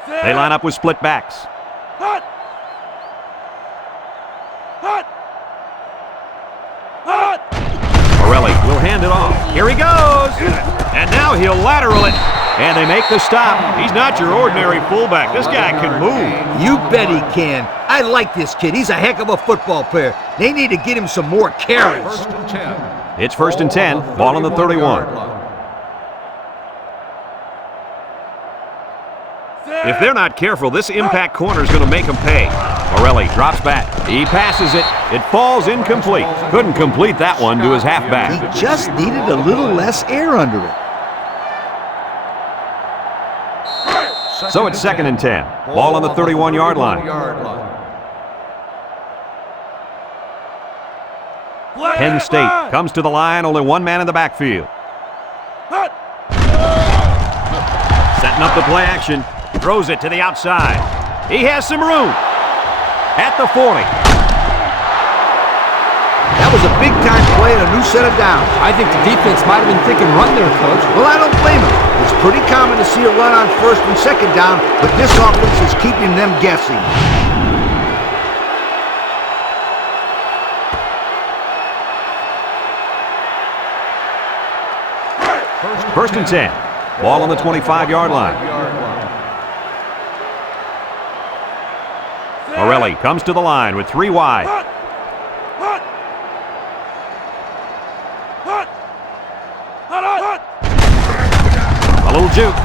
They line up with split backs. Morelli will hand it off. Here he goes. And now he'll lateral it. And they make the stop. He's not your ordinary fullback. This guy can move. You bet he can. I like this kid. He's a heck of a football player. They need to get him some more carries. It's 1st and 10. Ball on the 31. If they're not careful, this impact corner is going to make them pay. Morelli drops back. He passes it. It falls incomplete. Couldn't complete that one to his halfback. He just needed a little less air under it. So it's 2nd and 10. Ball on the 31-yard line. Penn State comes to the line, only one man in the backfield. Setting up the play action. Throws it to the outside. He has some room. At the 40. That was a big-time play and a new set of downs. I think the defense might have been thinking run there, Coach. Well, I don't blame him. It's pretty common to see a run on 1st and 2nd down, but this offense is keeping them guessing. First and 10. Ball on the 25-yard line. Morelli comes to the line with 3 wide. A little juke.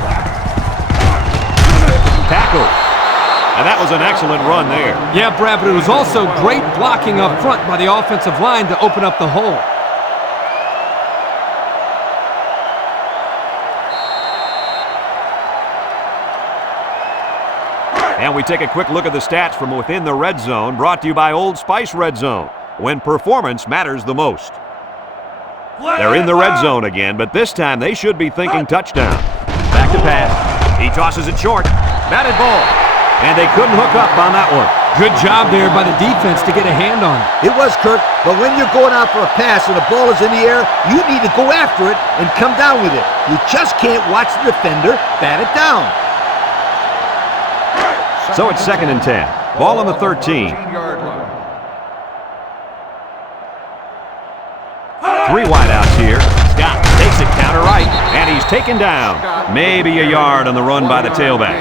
Tackle. And that was an excellent run there. Yeah, Brad, but it was also great blocking up front by the offensive line to open up the hole. And we take a quick look at the stats from within the red zone, brought to you by Old Spice Red Zone, when performance matters the most. They're in the red zone again, but this time they should be thinking touchdown. Back to pass. He tosses it short. Batted ball. And they couldn't hook up on that one. Good job there by the defense to get a hand on it. It was, Kirk, but when you're going out for a pass and the ball is in the air, you need to go after it and come down with it. You just can't watch the defender bat it down. So it's 2nd and 10. Ball on the 13. 3 wideouts here. Scott takes it counter right, and he's taken down. Maybe a yard on the run by the tailback.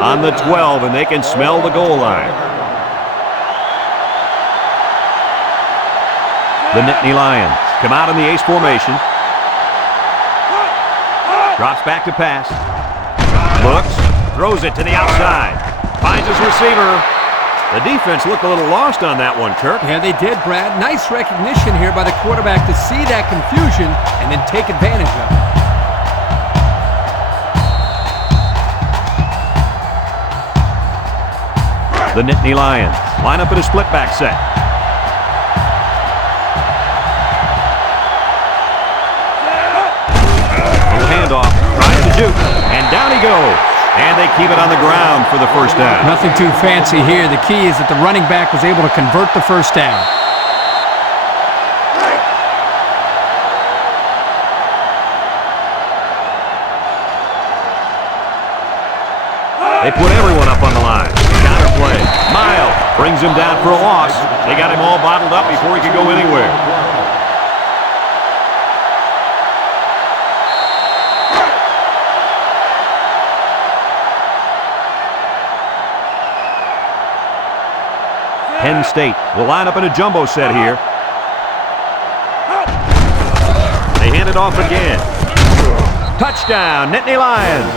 On the 12, and they can smell the goal line. The Nittany Lions come out in the ace formation. Drops back to pass. Looks, throws it to the outside. Finds his receiver. The defense looked a little lost on that one, Kirk. Yeah, they did, Brad. Nice recognition here by the quarterback to see that confusion and then take advantage of it. The Nittany Lions line up in a split back set. Little handoff, trying to shoot, and down he goes. And they keep it on the ground for the first down. Nothing too fancy here. The key is that the running back was able to convert the first down. They put everyone up on the line. Counter play. Miles brings him down for a loss. They got him all bottled up before he could go anywhere. Penn State will line up in a jumbo set here. They hand it off again. Touchdown, Nittany Lions.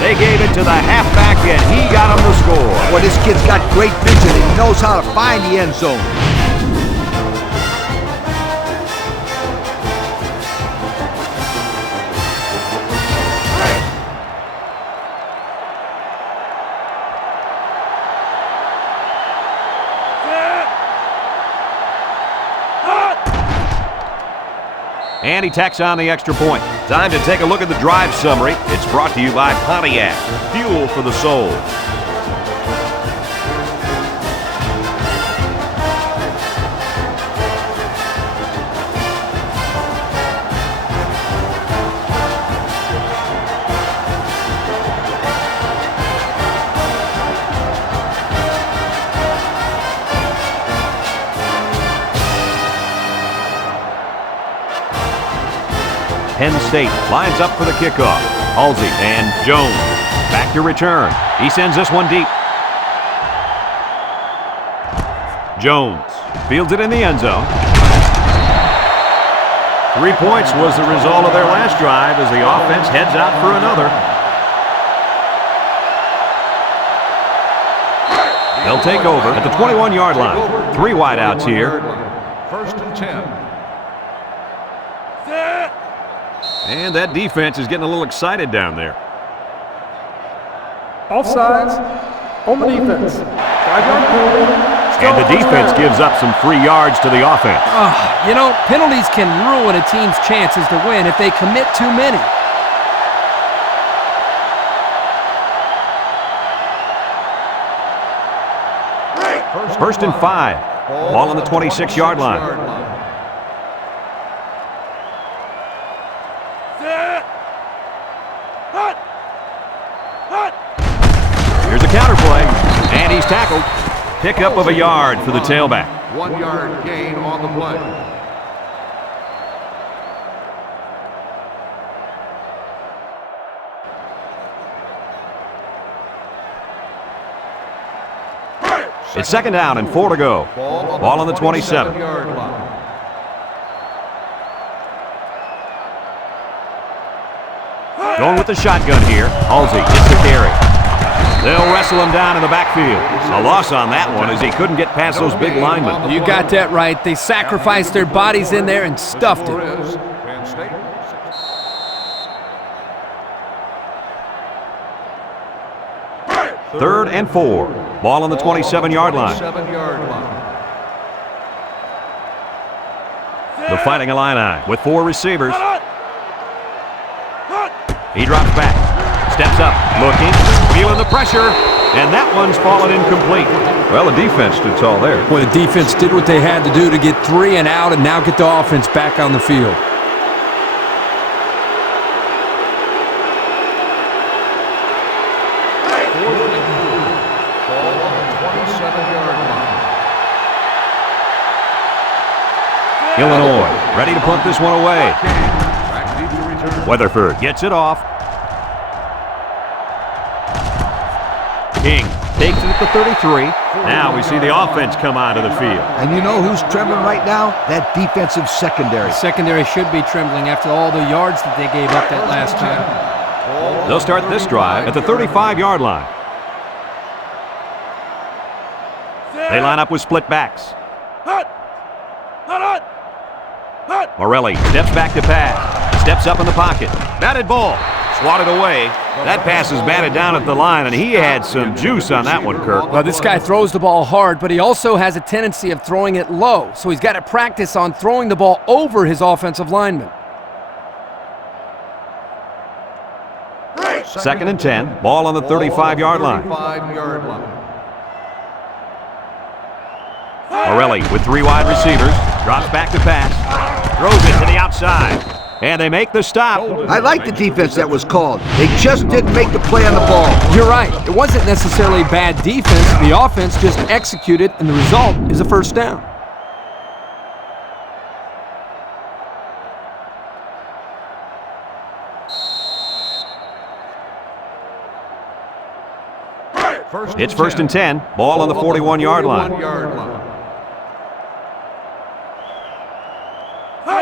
They gave it to the halfback, and he got him the score. Well, this kid's got great vision, and he knows how to find the end zone. And he tacks on the extra point. Time to take a look at the drive summary. It's brought to you by Pontiac. Fuel for the soul. Penn State lines up for the kickoff. Halsey and Jones back to return. He sends this one deep. Jones fields it in the end zone. 3 points was the result of their last drive as the offense heads out for another. They'll take over at the 21-yard line. 3 wideouts here. First and 10. And that defense is getting a little excited down there. Offsides on the defense. 5-yard penalty. And the defense gives up some free yards to the offense. You know, penalties can ruin a team's chances to win if they commit too many. First and 5. Ball on the 26-yard line. Here's a counter play, and he's tackled. Pickup of a yard for the tailback. 1 yard gain on the play. It's second down and 4 to go. Ball on the 27. Going with the shotgun here. Halsey gets the carry. They'll wrestle him down in the backfield. A loss on that one as he couldn't get past those big linemen. You got that right. They sacrificed their bodies in there and stuffed it. Penn State. Third and 4. Ball on the 27-yard line. The Fighting Illini with 4 receivers. He drops back, steps up, looking, feeling the pressure, and that one's fallen incomplete. Well, the defense stood tall there. Well, the defense did what they had to do to get 3 and out and now get the offense back on the field. Illinois ready to punt this one away. Weatherford gets it off. King takes it at the 33. Now we see the offense come onto the field. And you know who's trembling right now? That defensive secondary. The secondary should be trembling after all the yards that they gave up that last time. They'll start this drive at the 35-yard line. They line up with split backs. Morelli steps back to pass. Steps up in the pocket. Batted ball. Swatted away. That pass is batted down at the line, and he had some juice on that one, Kirk. Well, this guy throws the ball hard, but he also has a tendency of throwing it low, so he's got to practice on throwing the ball over his offensive lineman. 2nd and 10. Ball on the 35-yard line. Morelli with 3 wide receivers. Drops back to pass. Throws it to the outside. And they make the stop. I like the defense that was called. They just didn't make the play on the ball. You're right. It wasn't necessarily bad defense. The offense just executed, and the result is a first down. It's 1st and 10. Ball on the 41-yard line.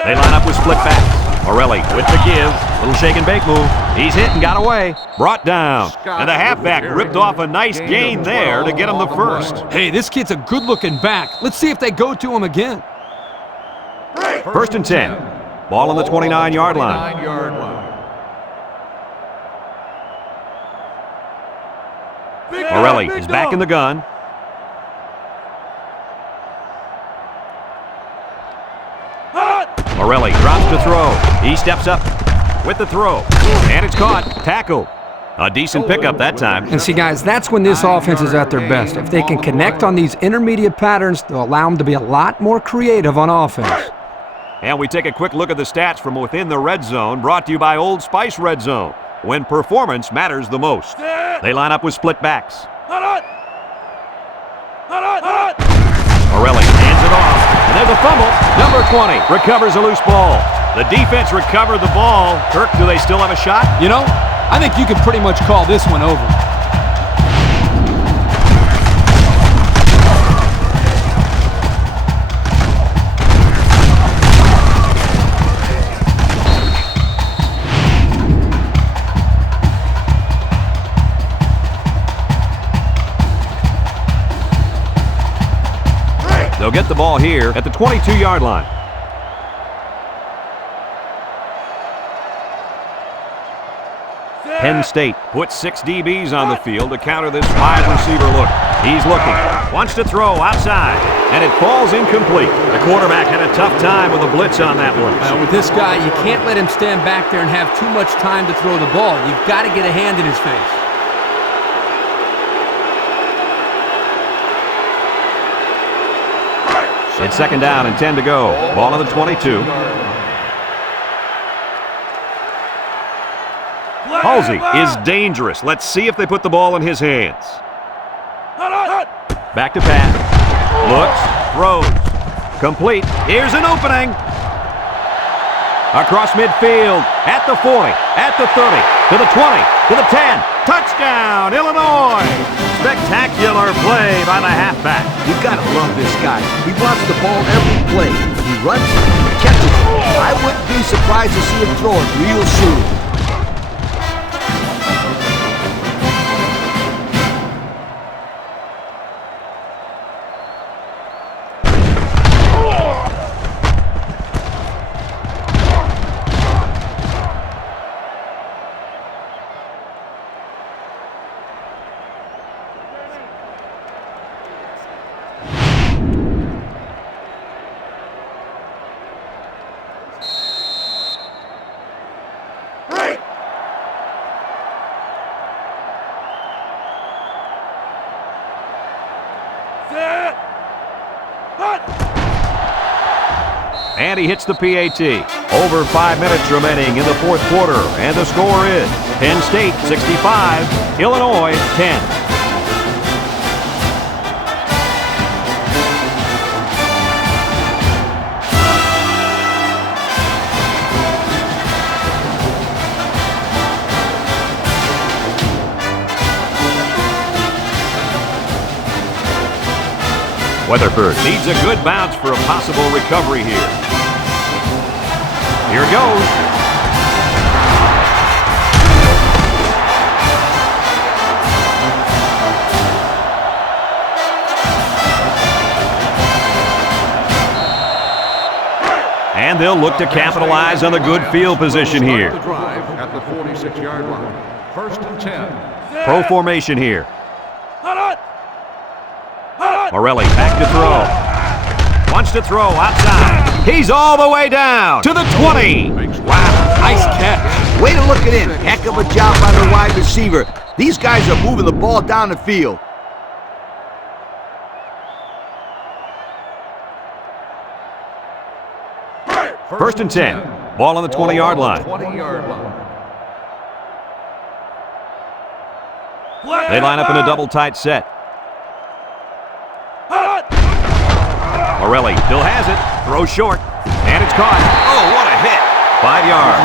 They line up with split backs. Morelli with the give. Little shake and bake move. He's hit and got away. Brought down. And the halfback ripped off a nice gain there to get him the first. Hey, this kid's a good-looking back. Let's see if they go to him again. 1st and 10. Ball on the 29-yard line. Morelli is back in the gun. Morelli drops to throw. He steps up with the throw. And it's caught. Tackled. A decent pickup that time. And see, guys, that's when this offense is at their best. If they can connect on these intermediate patterns, they'll allow them to be a lot more creative on offense. And we take a quick look at the stats from within the red zone, brought to you by Old Spice Red Zone, when performance matters the most. They line up with split backs. Morelli hands it off, and there's a fumble. Number 20 recovers a loose ball. The defense recovered the ball. Kirk, do they still have a shot? You know, I think you can pretty much call this one over. They'll get the ball here at the 22-yard line. Penn State puts 6 DBs on the field to counter this 5-receiver look. He's looking, wants to throw outside, and it falls incomplete. The quarterback had a tough time with a blitz on that one. With this guy, you can't let him stand back there and have too much time to throw the ball. You've got to get a hand in his face. It's 2nd down and 10 to go. Ball on the 22. Halsey is dangerous. Let's see if they put the ball in his hands. Back to pass. Looks. Throws. Complete. Here's an opening. Across midfield. At the 40. At the 30. To the 20. To the 10. Touchdown, Illinois! Spectacular play by the halfback. You gotta love this guy. He wants the ball every play. He runs, he catches it. I wouldn't be surprised to see him throw it real soon. And he hits the PAT. Over 5 minutes remaining in the 4th quarter. And the score is Penn State 65, Illinois 10. Weatherford needs a good bounce for a possible recovery here. Here goes. And they'll look to capitalize on the good field position here. The drive at the 46-yard line. 1st and 10. Pro formation here. Morelli back to throw. Wants to throw outside. He's all the way down to the 20. Wow, nice catch. Way to look it in. Heck of a job by the wide receiver. These guys are moving the ball down the field. First and 10. Ball on the 20-yard line. 20-yard line. They line up in a double tight set. Morelli still has it. Throw short. And it's caught. Oh, what a hit. 5 yards.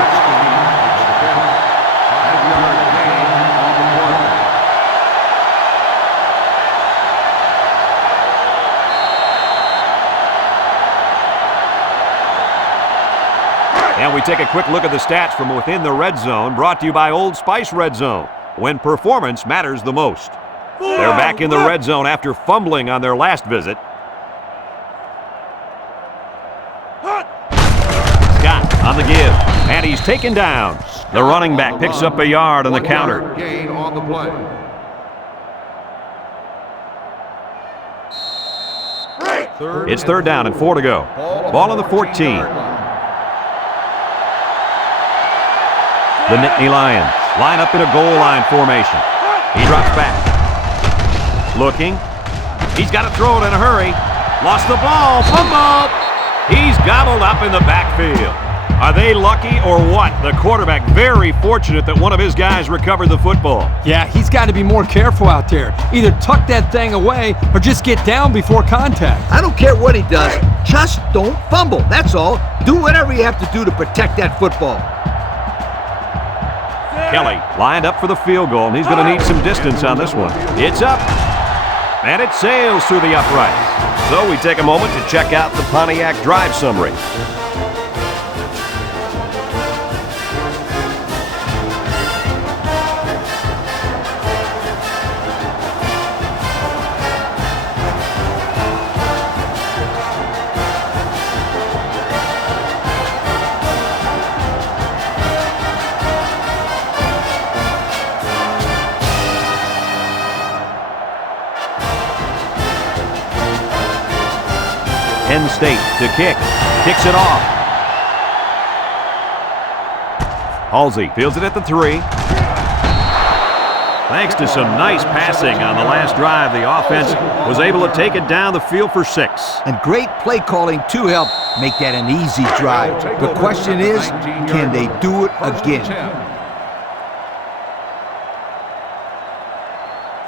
5-yard gain on the play. And we take a quick look at the stats from within the red zone, brought to you by Old Spice Red Zone, when performance matters the most. They're back in the red zone after fumbling on their last visit. Scott on the give, and he's taken down. The running back picks up a yard on the counter. 1-yard gain on the play. It's 3rd down and 4 to go. Ball on the 14. The Nittany Lions line up in a goal line formation. He drops back. Looking. He's got to throw it in a hurry. Lost the ball. Fumble. He's gobbled up in the backfield. Are they lucky or what? The quarterback very fortunate that one of his guys recovered the football. Yeah, he's got to be more careful out there. Either tuck that thing away or just get down before contact. I don't care what he does. Just don't fumble. That's all. Do whatever you have to do to protect that football. Kelly lined up for the field goal, and he's going to need some distance on this one. It's up, and it sails through the uprights. So we take a moment to check out the Pontiac drive summary. Penn State to kick. Kicks it off. Halsey fields it at the 3. Thanks to some nice passing on the last drive, the offense was able to take it down the field for 6. And great play calling to help make that an easy drive. The question is, can they do it again?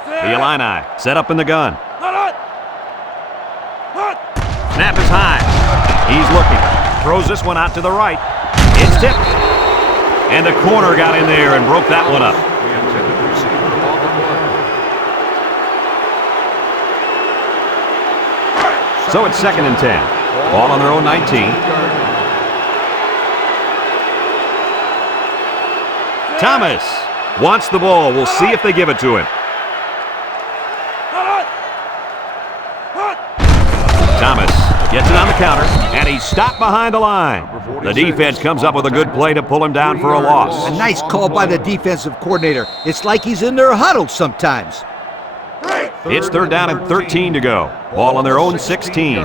The Illini set up in the gun. Snap is high. He's looking. Throws this one out to the right. It's tipped. And the corner got in there and broke that one up. So it's 2nd and 10. Ball on their own 19. Thomas wants the ball. We'll see if they give it to him. Thomas gets it on the counter, and he's stopped behind the line. The defense comes up with a good play to pull him down for a loss. A nice call by the defensive coordinator. It's like he's in their huddle sometimes. It's 3rd down and 13 to go. Ball on their own 16.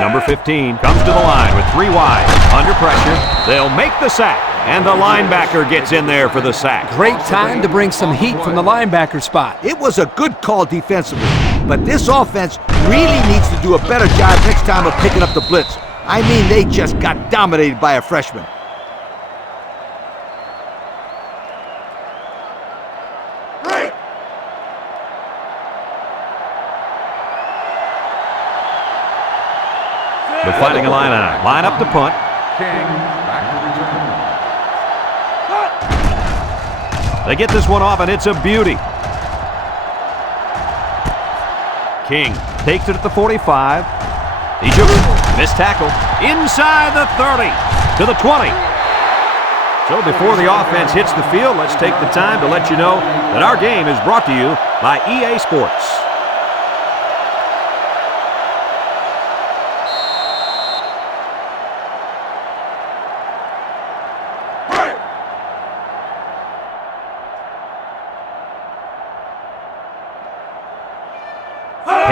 Number 15 comes to the line with 3 wide. Under pressure, they'll make the sack, and the linebacker gets in there for the sack. Great time to bring some heat from the linebacker spot. It was a good call defensively, but this offense really needs to do a better job next time of picking up the blitz. I mean, they just got dominated by a freshman. They're fighting a line up to punt. King back to return. They get this one off, and it's a beauty. King takes it at the 45. He took it. Missed tackle. Inside the 30 to the 20. So before the offense hits the field, let's take the time to let you know that our game is brought to you by EA Sports.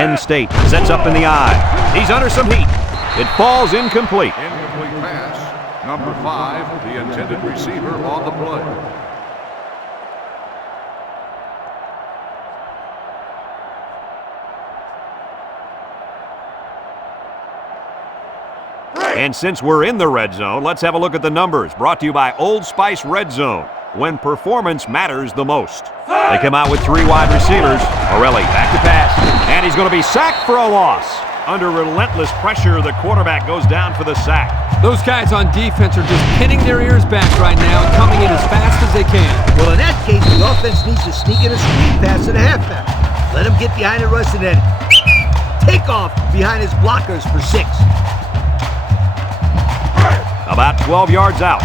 Penn State sets up in the eye. He's under some heat. It falls incomplete. Incomplete pass. Number 5, the intended receiver on the play. And since we're in the red zone, let's have a look at the numbers. Brought to you by Old Spice Red Zone, when performance matters the most. They come out with 3 wide receivers. Morelli back to pass, and he's going to be sacked for a loss. Under relentless pressure, the quarterback goes down for the sack. Those guys on defense are just pinning their ears back right now and coming in as fast as they can. Well, in that case, the offense needs to sneak in a screen pass at a halfback. Let him get behind the rush and then take off behind his blockers for 6. About 12 yards out.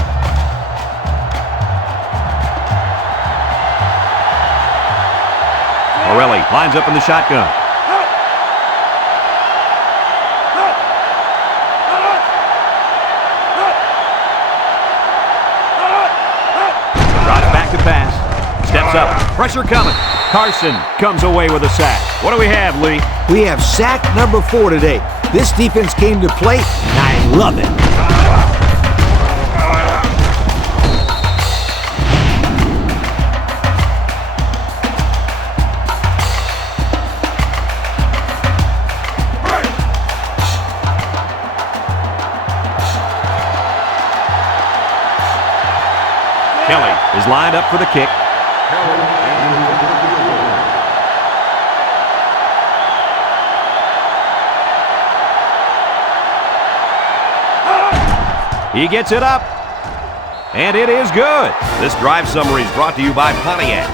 Morelli lines up in the shotgun. Drives back to pass. Steps up. Pressure coming. Carson comes away with a sack. What do we have, Lee? We have sack number 4 today. This defense came to play, and I love it. Kelly is lined up for the kick. He gets it up, and it is good. This drive summary is brought to you by Pontiac.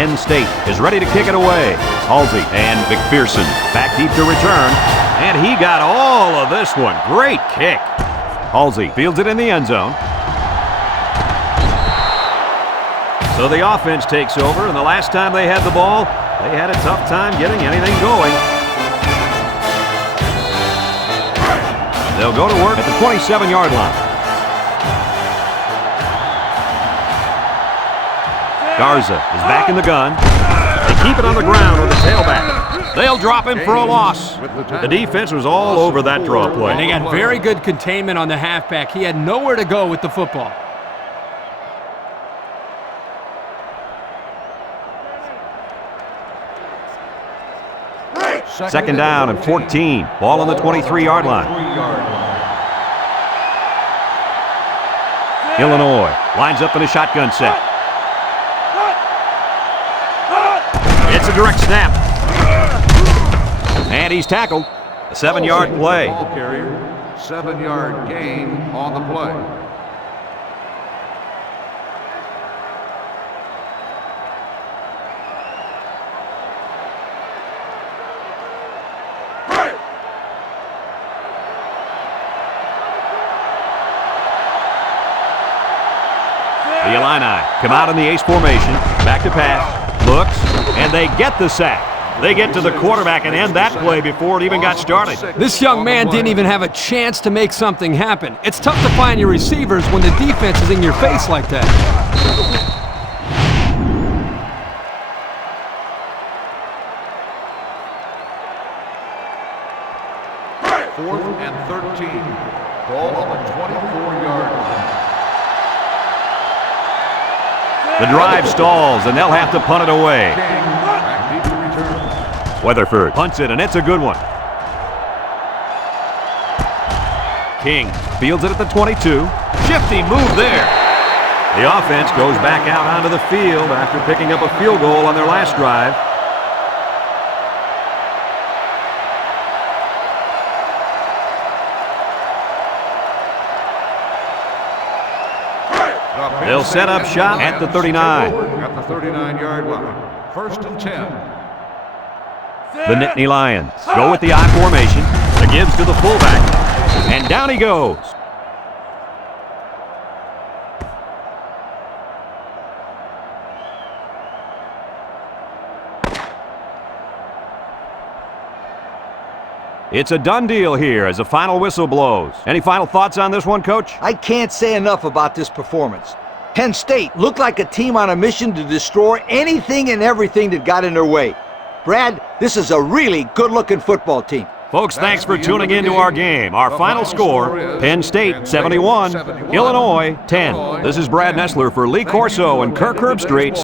Penn State is ready to kick it away. Halsey and McPherson back deep to return. And he got all of this one. Great kick. Halsey fields it in the end zone. So the offense takes over, and the last time they had the ball, they had a tough time getting anything going. They'll go to work at the 27-yard line. Garza is back in the gun. They keep it on the ground with the tailback. They'll drop him for a loss. The defense was all over that draw play. And they got very good containment on the halfback. He had nowhere to go with the football. Second down and 14. Ball on the 23-yard line. Illinois lines up in a shotgun set. It's a direct snap. And he's tackled. A 7-yard play. Ball carrier, 7-yard gain on the play. The Illini come out in the ace formation. Back to pass. Looks, and they get the sack. They get to the quarterback and end that play before it even got started. This young man didn't even have a chance to make something happen. It's tough to find your receivers when the defense is in your face like that. 4th and 13. Ball on the 24-yard line. The drive stalls, and they'll have to punt it away. Weatherford punts it, and it's a good one. King fields it at the 22. Shifty move there. The offense goes back out onto the field after picking up a field goal on their last drive. They'll set up shop at the 39. At the 39-yard line. 1st and 10. The Nittany Lions go with the I formation. The gives to the fullback. And down he goes. It's a done deal here as the final whistle blows. Any final thoughts on this one, Coach? I can't say enough about this performance. Penn State looked like a team on a mission to destroy anything and everything that got in their way. Brad, this is a really good-looking football team. Folks, thanks for tuning into our game. Our final score, Penn State 71, Illinois 10. This is Brad Nessler for Lee Corso and Kirk Herbstreit.